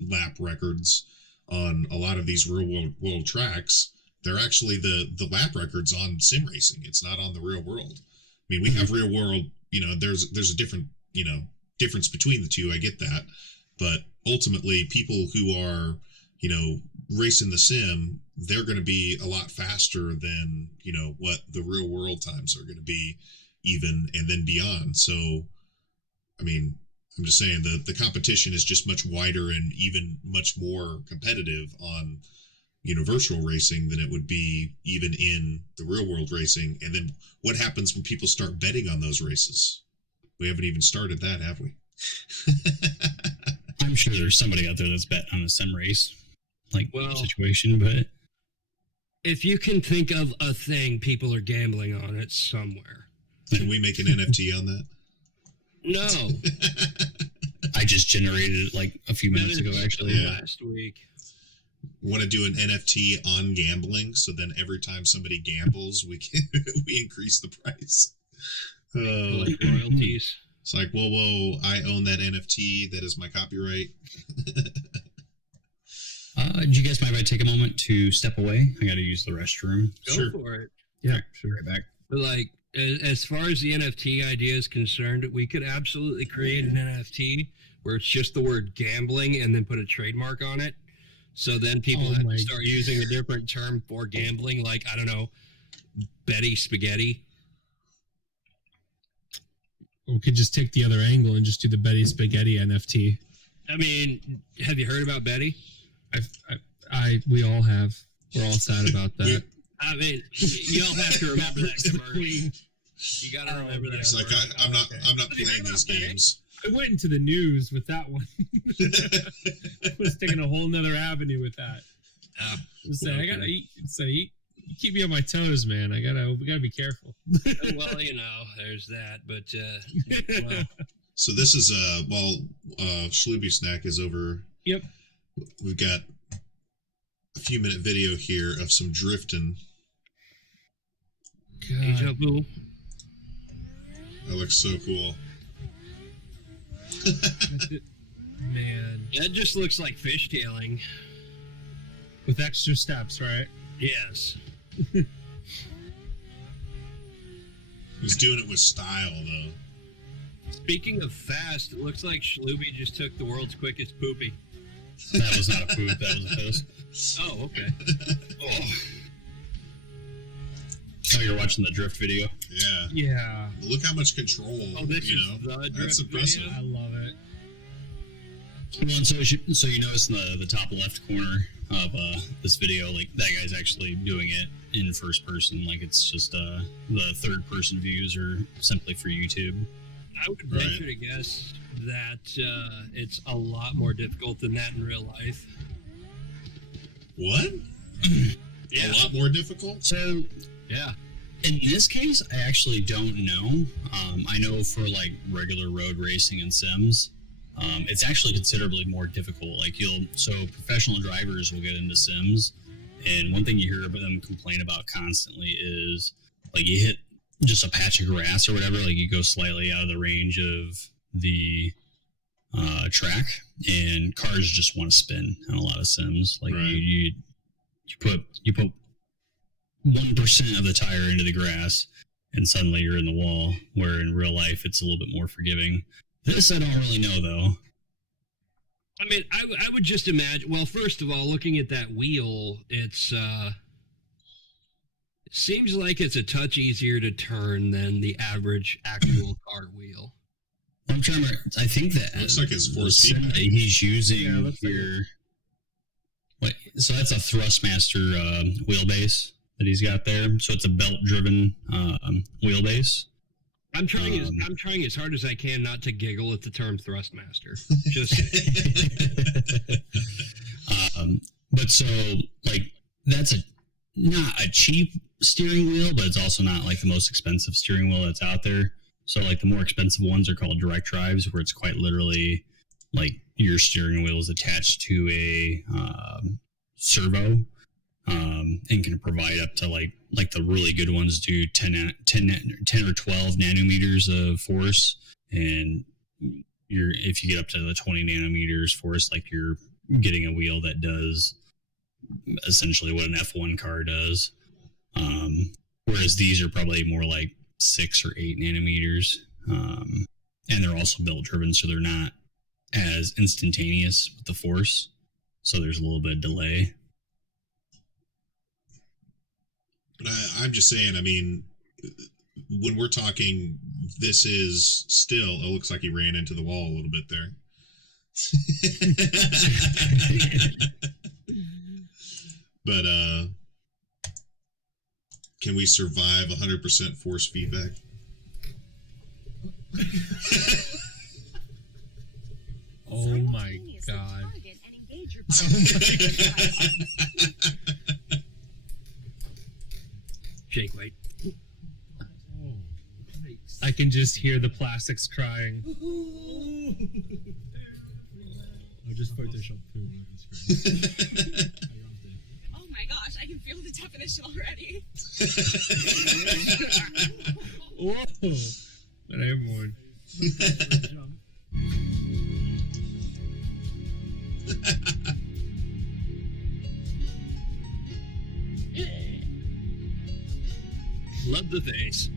lap records on a lot of these real world tracks. They're actually the lap records on sim racing. It's not on the real world. I mean, we have real world, there's a different, difference between the two. I get that. But ultimately, people who are, racing the sim, they're going to be a lot faster than, what the real world times are going to be, even, and then beyond. So, I mean, I'm just saying the competition is just much wider and even much more competitive on universal racing than it would be even in the real world racing. And then what happens when people start betting on those races? We haven't even started that, have we? I'm sure there's somebody out there that's bet on a sim race Well, situation, but if you can think of a thing, people are gambling on it somewhere. Can we make an NFT on that? No, I just generated it like a few minutes ago, actually. Yeah. last week. Want to do an NFT on gambling, so then every time somebody gambles, we increase the price. Like royalties. It's like, whoa, I own that NFT. That is my copyright. Do you guys mind if I take a moment to step away? I got to use the restroom. Go Sure. for it. Yeah, Sure. Right back. But like, as far as the NFT idea is concerned, we could absolutely create an NFT where it's just the word gambling and then put a trademark on it. So then people Oh have my to start using a different term for gambling, like, I don't know, Betty Spaghetti. we could just take the other angle and just do the Betty Spaghetti NFT. I mean, have you heard about Betty? We all have. We're all sad about that. I mean, y'all have to remember that commercial. You got to remember that. It's like commercial. I'm not Have you playing heard these about that? games. I went into the news with that one. I was taking a whole nother avenue with that. Just saying, I gotta eat. So you keep me on my toes, man. We gotta be careful. Well, there's that. But well, So this is Schloobysnack is over. Yep. We've got a few minute video here of some drifting. deja vu. That looks so cool. Man, That just looks like fishtailing. with extra steps, right? Yes. He's doing it with style, though. Speaking of fast, it looks like Schlooby just took the world's quickest poopy. That was not a poop. That was a piss. Oh, okay. Oh, you're watching the drift video? Yeah. Yeah, Look how much control. Oh, this is the That's drift impressive. video? I love it. Well, and so you notice in the top left corner of this video, like that guy's actually doing it in first person. Like it's just the third person views are simply for YouTube. I would venture to guess that it's a lot more difficult than that in real life. What? Yeah. A lot more difficult? So Yeah. in this case, I actually don't know. I know for like regular road racing and sims, it's actually considerably more difficult. Like professional drivers will get into sims, and one thing you hear about them complain about constantly is like you hit just a patch of grass or whatever, like you go slightly out of the range of the track, and cars just want to spin on a lot of sims. Like Right. you put 1% of the tire into the grass, and suddenly you're in the wall. Where in real life, it's a little bit more forgiving. This I don't really know though. I mean, I would just imagine. Well, first of all, looking at that wheel, it seems like it's a touch easier to turn than the average actual kart wheel. I'm trying to. I think that Looks like it's the force sim feedback. that he's using Yeah, it looks like here. So that's a Thrustmaster wheelbase that he's got there. So it's a belt-driven wheelbase. I'm trying as hard as I can not to giggle at the term Thrustmaster. Just But so like that's not a cheap steering wheel, but it's also not like the most expensive steering wheel that's out there. So like the more expensive ones are called direct drives, where it's quite literally like your steering wheel is attached to a servo and can provide up to like the really good ones do 10 or 12 nanometers of force, and if you get up to the 20 nanometers force, like you're getting a wheel that does essentially what an F1 car does. Whereas these are probably more like 6 or 8 nanometers, and they're also belt driven, so they're not as instantaneous with the force. So there's a little bit of delay. But I'm just saying, I mean, when we're talking, this is still, it looks like he ran into the wall a little bit there. But can we survive 100% force feedback? Oh my god. Shake weight. I can just hear the plastics crying. I just photoshopped poo on the screen. Oh my gosh, I can feel the definition already. Whoa! Not everyone. Love the face.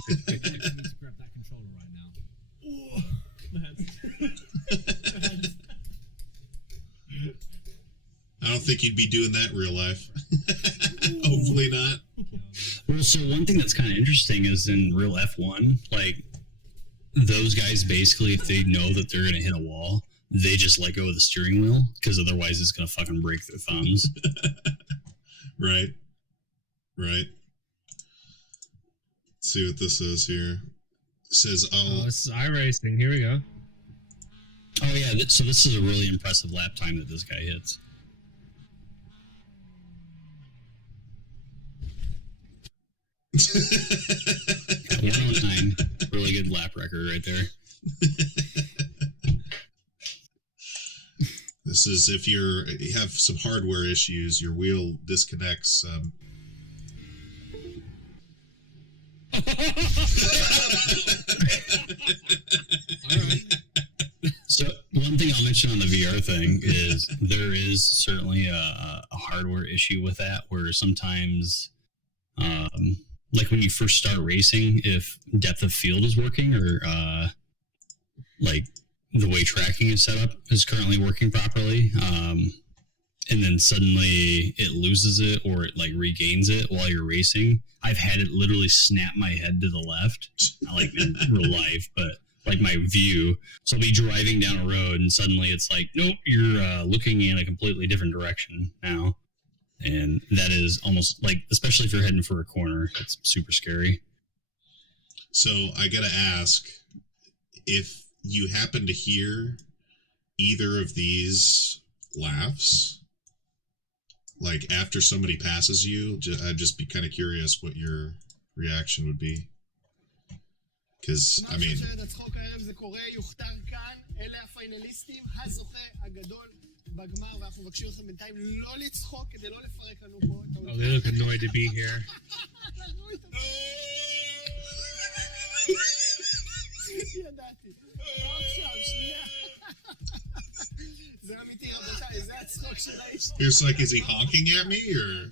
I need to grab that controller right now. I don't think you'd be doing that in real life. Hopefully not. Well, so one thing that's kind of interesting is in real F1, like those guys basically, if they know that they're going to hit a wall, they just let go of the steering wheel because otherwise it's going to fucking break their thumbs. Right. Right. Let's see what this is here. It says, Oh, this is iRacing. Here we go. Oh yeah, so this is a really impressive lap time that this guy hits. Yeah, 109, really good lap record right there. This is if you have some hardware issues, your wheel disconnects. So one thing I'll mention on the VR thing is there is certainly a hardware issue with that, where sometimes, like when you first start racing, if depth of field is working or like the way tracking is set up is currently working properly, and then suddenly it loses it or it like regains it while you're racing. I've had it literally snap my head to the left, not like in real life, but like my view. So I'll be driving down a road and suddenly it's like, nope, you're looking in a completely different direction now. And that is almost like, especially if you're heading for a corner, it's super scary. So I gotta ask, if you happen to hear either of these laughs, like after somebody passes you, I'd just be kind of curious what your reaction would be. Because, I mean... הצחוק הערב זה קורה, יוכתר כאן, אלה הפיינליסטים, הזוכה הגדול בגמר, ואנחנו מבקשים לכם בינתיים לא לצחוק כדי לא לפרק לנו פה את Oh, they look annoyed to be here. ידעתי. לא עכשיו, שנייה. זה אמיתי, רבותיי, זה הצחוק של האיש. It's like, is he honking at me, or...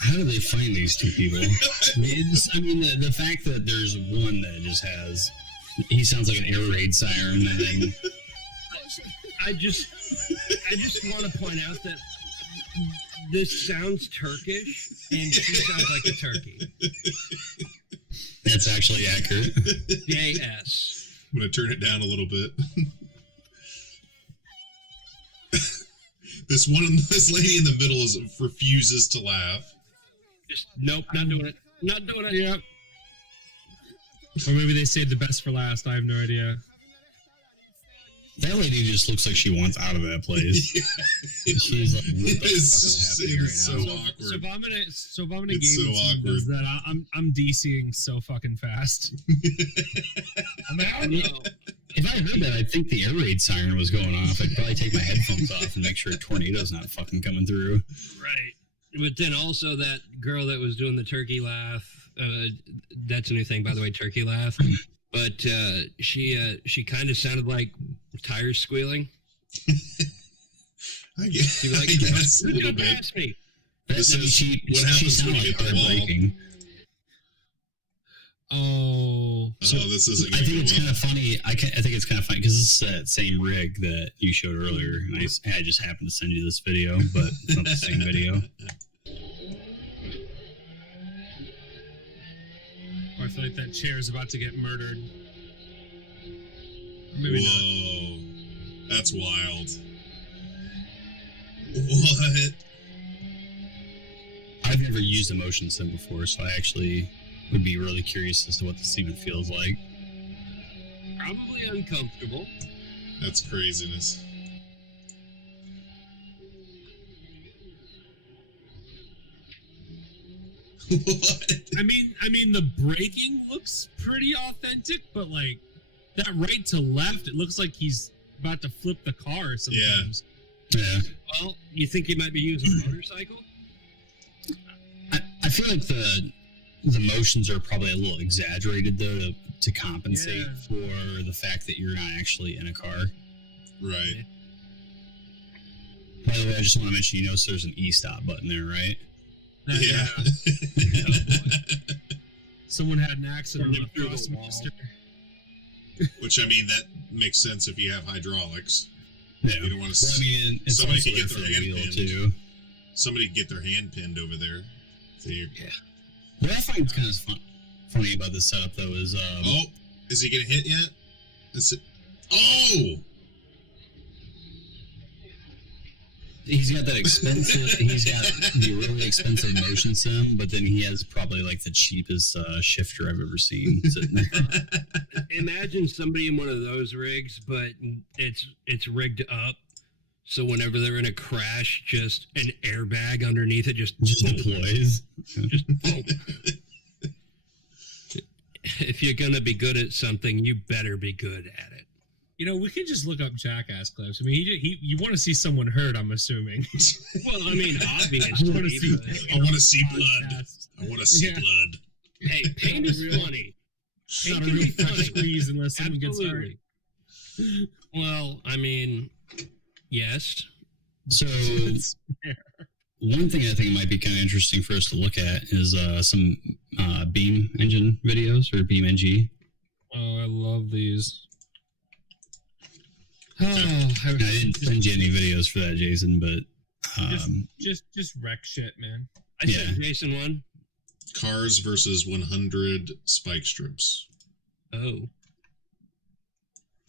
How do they find these two people? I mean, the fact that there's one that just has, he sounds like an air raid siren, and then I just want to point out that this sounds Turkish, and she sounds like a turkey. that's actually accurate. JS. I'm going to turn it down a little bit. This lady in the middle refuses to laugh. Just, nope, not doing it. Not doing it. Yep. Or maybe they saved the best for last. I have no idea. That lady just looks like she wants out of that place. She's like, what the fuck is happening right so now? awkward. So if I'm in a It's game so that awkward. does that, I'm DCing so fucking fast. I'm out. If I heard that, I'd think the air raid siren was going off. I'd probably take my headphones off and make sure a tornado's not fucking coming through. Right. But then also that girl that was doing the turkey laugh, that's a new thing, by the way, turkey laugh. But she kind of sounded like tires squealing. I guess, She'd be like, I guess a "Who's little gonna bit. pass me?" This is she what happens when sounded you like hit the wall. heartbreaking. Oh, So this isn't I going to think go it's well. kind of funny. I think it's kind of funny because this is that same rig that you showed earlier. And I just happened to send you this video, but it's not the same video. or I feel like that chair is about to get murdered. Or maybe not. Whoa. That's wild. What? I've never used a motion sim before, so I actually would be really curious as to what this even feels like. Probably uncomfortable. That's craziness. What? I mean, the braking looks pretty authentic, but like that right to left, it looks like he's about to flip the car sometimes. Yeah. Well, you think he might be using a motorcycle? I feel like the motions are probably a little exaggerated though to compensate Yeah. for the fact that you're not actually in a car. Right. By the way, I just want to mention, you notice there's an e-stop button there, right? Yeah. Someone had an accident on a Through the wall. Thrustmaster. Which, I mean, that makes sense if you have hydraulics. Yeah. You don't want to. Well, I mean, it's somebody also could there get for their the hand wheel pinned. too. Somebody could get their hand pinned over there. So you, What I find kind of funny about this setup though is oh, is he gonna hit yet? Is it? Oh, he's got that expensive. He's got the really expensive motion sim, but then he has probably like the cheapest shifter I've ever seen sitting there. Imagine somebody in one of those rigs, but it's rigged up, so whenever they're in a crash, just an airbag underneath it, just deploys. just boom. If you're gonna be good at something, you better be good at it. You know, we could just look up Jackass clips. I mean, you want to see someone hurt, I'm assuming. Well, I mean, obviously. I want to see. but- I want to see blood. Podcast. I want to see Yeah. blood. Hey, pain is funny. It's not a real fresh squeeze unless someone gets hurt. Absolutely. Well, I mean, yes. So one thing I think might be kind of interesting for us to look at is some Beam engine videos or BeamNG. Oh, I love these. Oh, I didn't send you any videos for that, Jason, but just wreck shit, man. I said Jason won. Cars versus 100 spike strips. Oh.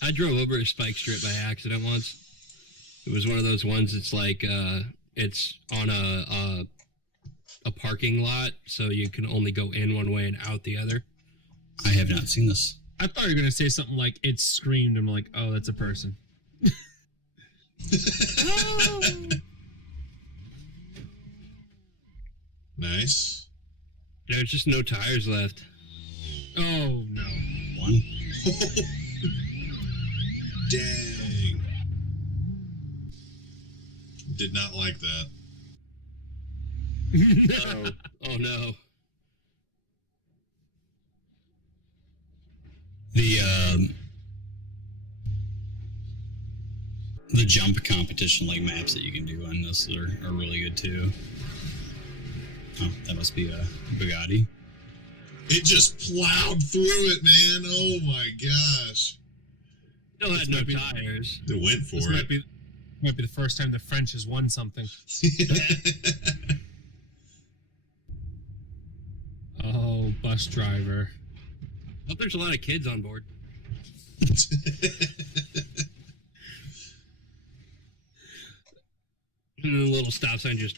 I drove over a spike strip by accident once. It was one of those ones that's like it's on a parking lot, so you can only go in one way and out the other. I have not seen this. I thought you were gonna say something like it screamed. I'm like, oh, that's a person. Nice. There's just no tires left. Oh no. One. Dang. Did not like that. Oh, oh no. The jump competition like maps that you can do on this are really good too. Oh, that must be a Bugatti. It just plowed through it, man. Oh my gosh. Still had no tires. It went for This it. might be the first time the French has won something. Oh, bus driver. Hope there's a lot of kids on board. And the little stop sign just.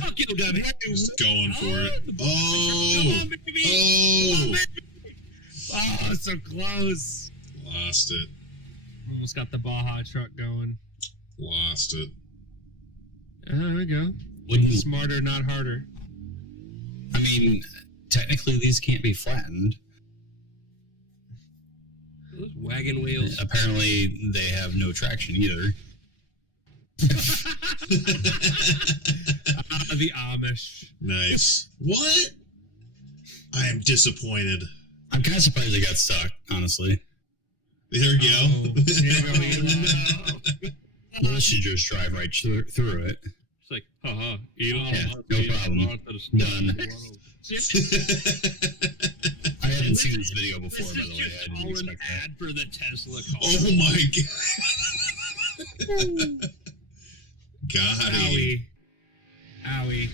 Fuck you, dummy. Just going for it. Come Oh. on, baby. Oh. Come on, baby. Oh, so close. Lost it. Almost got the Baja truck going. Lost it. There we go. Wouldn't- Smarter, not harder. I mean, technically these can't be flattened. Those wagon wheels. Apparently they have no traction either. The Amish. Nice. What? I am disappointed. I'm kind of surprised they got stuck, honestly. There we go. Oh, there you go, Elon. Well, this should just drive right through it. It's like, haha, Elon. Yeah, Musk no is problem. smart to the Done. I haven't seen this video This before, by is the way. just I didn't all an expect that. ad for the Tesla car. Oh my god. God. Owie. Owie.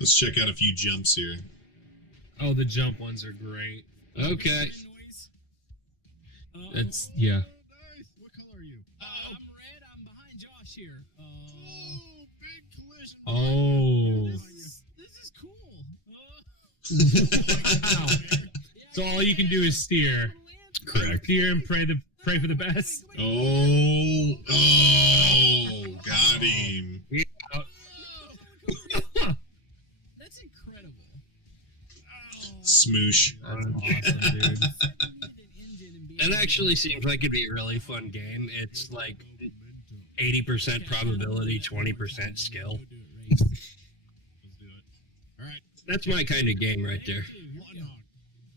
Let's check out a few jumps here. Oh, the jump ones are great. Okay. It's, yeah. Nice. What color are you? I'm red. I'm behind Josh here. Oh, big collision. Oh. This is cool. Wow. So all you can do is steer. Correct. Steer and pray for the best. Oh. Oh. Got him. That's incredible. Smoosh. That's awesome, dude. It actually seems like it'd be a really fun game. It's like 80% probability, 20% skill. Let's do it. All right. That's my kind of game right there. 1 hog,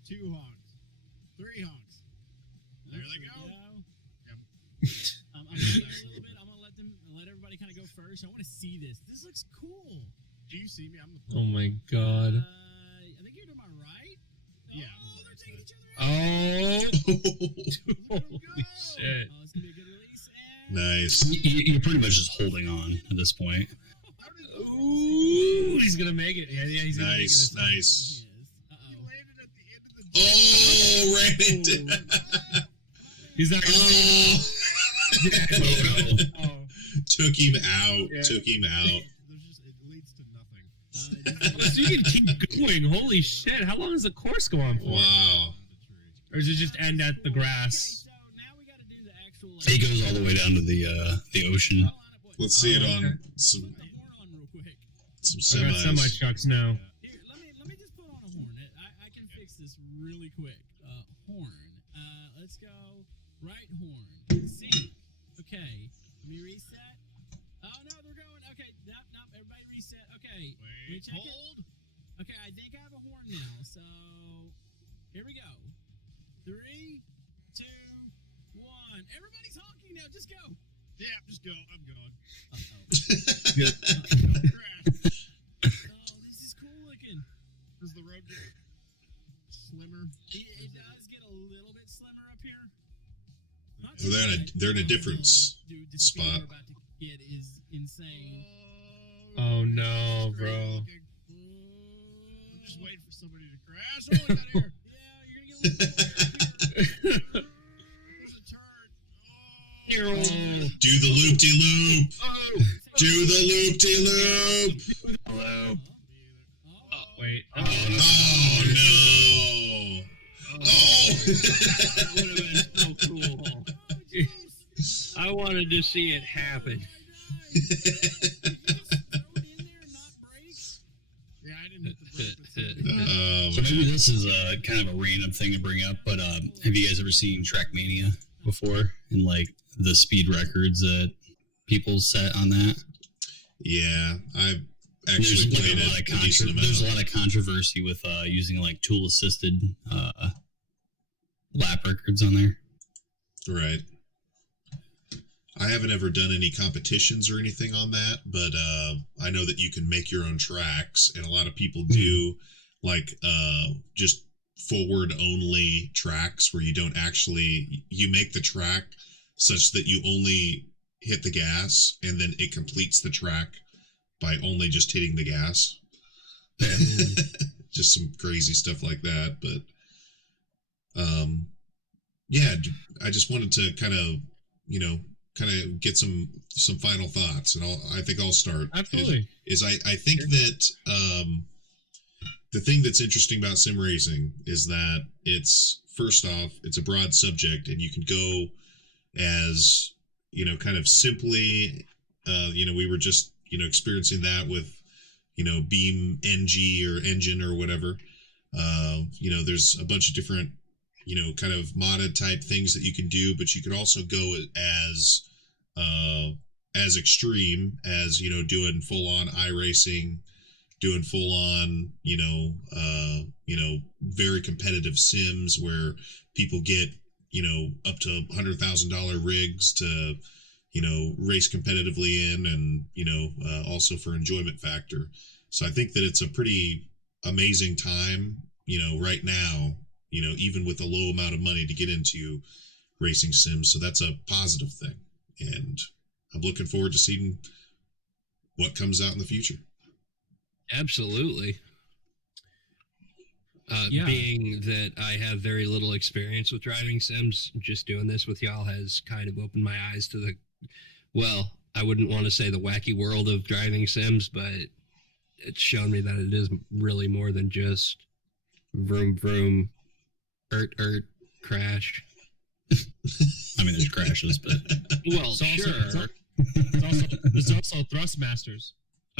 2 hogs, 3 hogs. There they go. I'm gonna wait a little bit. I'm gonna let everybody kind of go first. I want to see this. This looks cool. Do you see me? I'm the Oh my god. I think you're to my right. Yeah. Oh, they're taking each other out. Oh. Look at 'em Holy go. shit. Oh, it's gonna be a good release. And Nice. You're pretty much just holding on at this point. Ooh, he's gonna make it. Yeah, he's gonna Nice. make it. Nice. He Uh-oh. landed at the end of the Oh, ran into. He's not gonna Oh. Oh. Took him out. Yeah. Took him out. There's just, it leads to nothing. So you can keep going. Holy shit. How long does the course go on for? Wow. Or does it just end at the grass? Okay, so now we gotta do the actual. He goes all the way down to the ocean. Let's see it Oh, on okay. some Put the horn on real quick. some I got semi semis. trucks now. Here, let me just put on a horn. I can fix this really quick. Horn. Let's go. Right horn. Sync. Okay. Let me reset. Oh no, we're going. Okay. Nope. Everybody reset. Okay. Let me Wait, check it. hold. Okay, I think I have a horn now. So here we go. 3, 2, 1. Everybody's honking now. Just go. Yeah, just go. I'm going. Uh-oh. Don't crash. Oh, this is cool looking. Does the road get slimmer? It does get a little bit slimmer up here. Not Well, they're in a too bad. different Dude, the spot. speed we're about to get is insane. Oh no, Great bro. looking. I'm just waiting for somebody to crash. Oh, I got here. Yeah, you're gonna get a little bit here. There's a turn. Oh. Do the loop de loop. Oh. Do the loop de loop. Hello. Oh, Wait. Oh no. Oh. That would have been so cool. I wanted to see it happen. Yeah, I didn't hit the brake. But So maybe this is kind of a random thing to bring up, but have you guys ever seen Trackmania before? And like the speed records that people set on that? Yeah, I've There's actually like played a lot it of a decent there's a amount. lot of controversy with using like tool assisted lap records on there. Right. I haven't ever done any competitions or anything on that, but I know that you can make your own tracks, and a lot of people do like just forward only tracks where you don't actually, you make the track such that you only hit the gas and then it completes the track by only just hitting the gas. Just some crazy stuff like that, but yeah, I just wanted to kind of get some final thoughts, and I think I'll start. Absolutely. I think that the thing that's interesting about sim racing is that it's, first off, it's a broad subject, and you can go as, kind of simply, we were just, experiencing that with, BeamNG or engine or whatever. There's a bunch of different, kind of modded type things that you can do, but you could also go as extreme as, doing full on iRacing, doing full on, very competitive sims where people get, up to $100,000 rigs to, race competitively in, and, also for enjoyment factor. So I think that it's a pretty amazing time, right now, even with a low amount of money to get into racing sims. So that's a positive thing. And I'm looking forward to seeing what comes out in the future. Absolutely. Being that I have very little experience with driving sims, just doing this with y'all has kind of opened my eyes to I wouldn't want to say the wacky world of driving sims, but it's shown me that it is really more than just vroom vroom, crash. I mean, there's crashes, but sure. There's also Thrustmasters.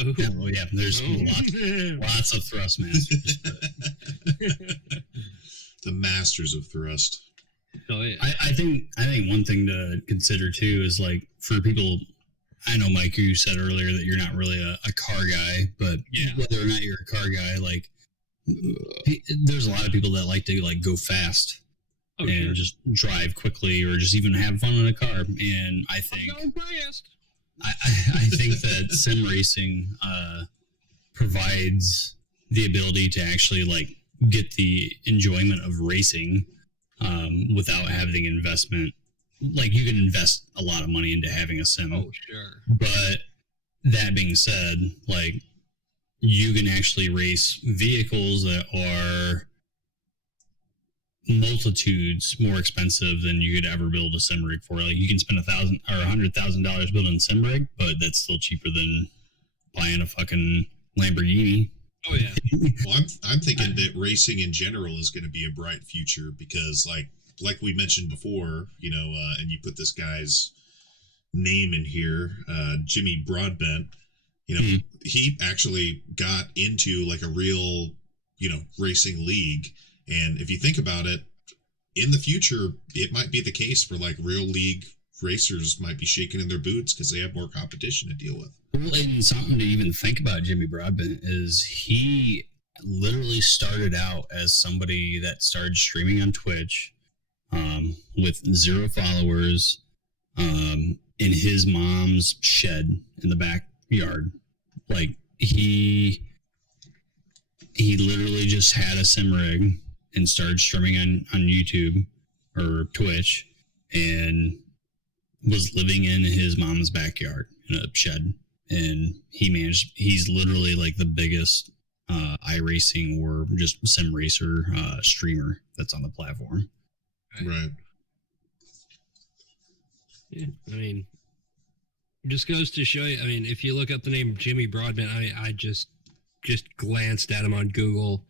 Ooh. Yeah, there's lots of Thrustmasters. The masters of thrust. Oh yeah. I think one thing to consider too is like for people. I know, Mike, you said earlier that you're not really a car guy, but whether or not you're a car guy, like there's a lot of people that like to like go fast and just drive quickly or just even have fun in a car. And I think I think that sim racing provides the ability to actually like get the enjoyment of racing without having investment. Like you can invest a lot of money into having a sim. Oh, sure. But that being said, like you can actually race vehicles that are multitudes more expensive than you could ever build a sim rig for. Like you can spend $1,000 or $100,000 building a sim rig, but that's still cheaper than buying a fucking Lamborghini. Oh yeah. Well, I'm thinking that racing in general is going to be a bright future because, like we mentioned before, and you put this guy's name in here, Jimmy Broadbent. He actually got into like a real, racing league. And if you think about it, in the future, it might be the case for like real league racers might be shaking in their boots because they have more competition to deal with. Well, and something to even think about Jimmy Broadbent is he literally started out as somebody that started streaming on Twitch with 0 followers in his mom's shed in the backyard. Like he literally just had a sim rig and started streaming on YouTube or Twitch and was living in his mom's backyard in a shed. And he's literally like the biggest iRacing or just sim racer streamer that's on the platform. Right. Yeah, I mean, just goes to show you. I mean, if you look up the name Jimmy Broadbent, I just glanced at him on Google,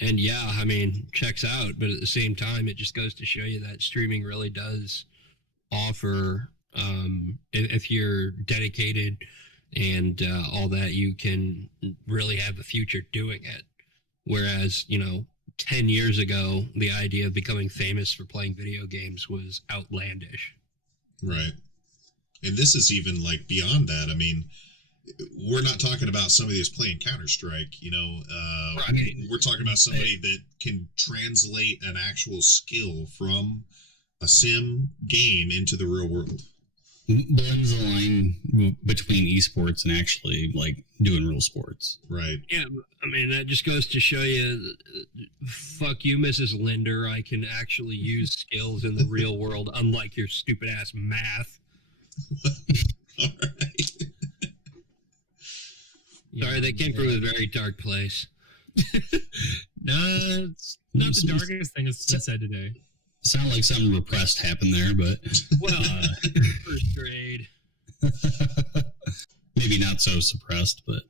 and yeah, I mean, checks out. But at the same time, it just goes to show you that streaming really does offer, if you're dedicated and all that, you can really have a future doing it. Whereas, 10 years ago, the idea of becoming famous for playing video games was outlandish. Right. And this is even like beyond that. I mean, we're not talking about somebody that's playing Counter-Strike, Right. We're talking about somebody that can translate an actual skill from a sim game into the real world. Blends the line between esports and actually like doing real sports. Right. Yeah, I mean, that just goes to show you, fuck you, Mrs. Linder. I can actually use skills in the real world, unlike your stupid ass math. All right. Sorry, that came from a very dark place. No, it's not the darkest thing that's said today. Sound like something repressed happened there, but Well, first grade. maybe not so suppressed, but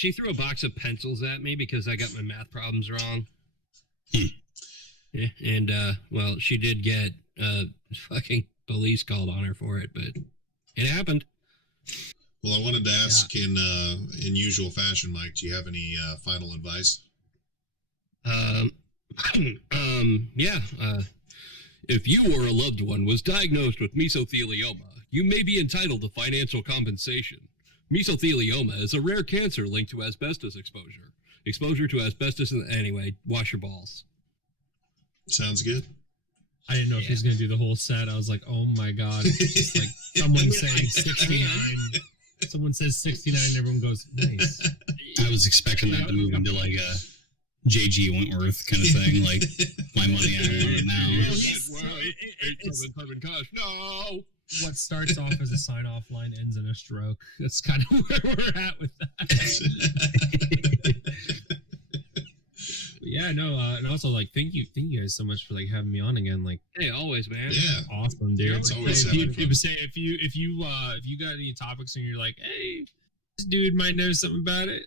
she threw a box of pencils at me because I got my math problems wrong. Yeah, and well, she did get fucking police called on her for it, but it happened. Well, I wanted to ask in usual fashion, Mike, do you have any final advice? Yeah. If you or a loved one was diagnosed with mesothelioma, you may be entitled to financial compensation. Mesothelioma is a rare cancer linked to asbestos exposure. Exposure to asbestos, anyway, wash your balls. Sounds good. I didn't know if he was going to do the whole set. I was like, oh my God. It's just like someone saying 69. Someone says 69 and everyone goes, nice. I was expecting that to move into like a JG Wentworth kind of thing, like my money, I want it now. It's no. What starts off as a sign-off line ends in a stroke. That's kind of where we're at with that. Yeah, no, and also like thank you guys so much for like having me on again. Like, hey, always, man. Yeah, awesome, dude. It's always if you got any topics and you're like, hey, this dude might know something about it.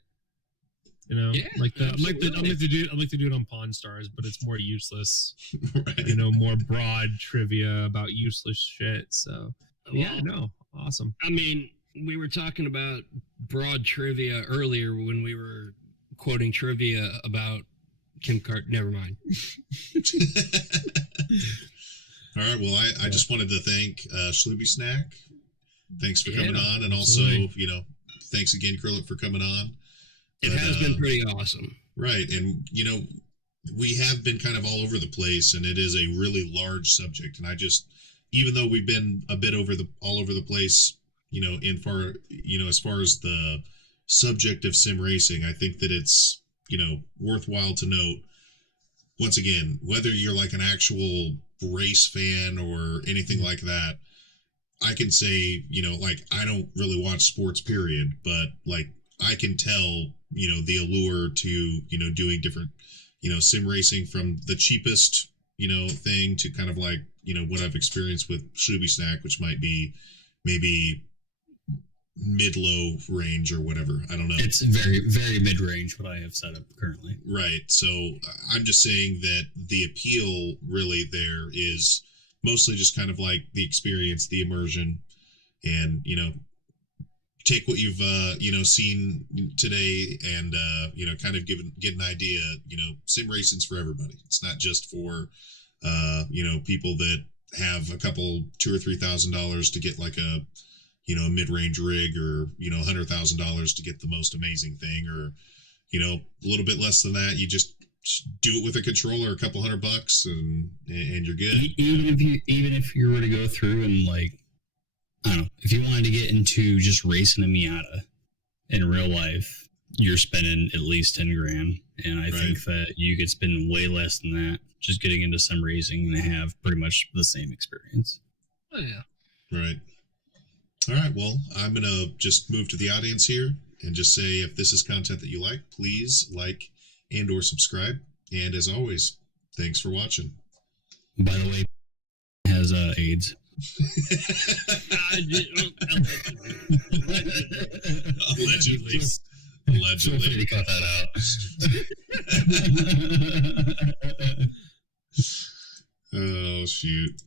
You know, yeah, like the I'm like the dude on Pawn Stars, but it's more useless. right. You know, more broad trivia about useless shit. So yeah, no, awesome. I mean, we were talking about broad trivia earlier when we were quoting trivia about Kim Kart. Never mind. All right. Well, I just wanted to thank Schloobysnack. Thanks for coming on, and also, you know, thanks again, Crylic, for coming on. It has been pretty awesome. Right. And, you know, we have been kind of all over the place, and it is a really large subject. And I just, even though we've been a bit all over the place, you know, as far as the subject of sim racing, I think that it's, you know, worthwhile to note, once again, whether you're like an actual race fan or anything like that, I can say, you know, like, I don't really watch sports, period, but like, I can tell, you know, the allure to, you know, doing different, you know, sim racing from the cheapest, you know, thing to kind of like, you know, what I've experienced with Schloobysnack, which might be maybe mid-low range or whatever. I don't know. It's very, very mid-range what I have set up currently. Right. So I'm just saying that the appeal really there is mostly just kind of like the experience, the immersion, and, you know, take what you've you know, seen today and you know, kind of get an idea. You know, sim racing's for everybody. It's not just for you know, people that have a couple $2,000 or $3,000 to get like a, you know, a mid-range rig, or, you know, $100,000 to get the most amazing thing, or, you know, a little bit less than that. You just do it with a controller, a couple $100, and you're good. Even if you were to go through and like, I don't know, if you wanted to get into just racing a Miata in real life, you're spending at least 10 grand. And I think that you could spend way less than that just getting into sim racing and have pretty much the same experience. Oh, yeah. Right. All right. Well, I'm going to just move to the audience here and just say, if this is content that you like, please like and or subscribe. And as always, thanks for watching. By the way, has AIDS. Allegedly. Feel free to cut that out. Oh, shoot.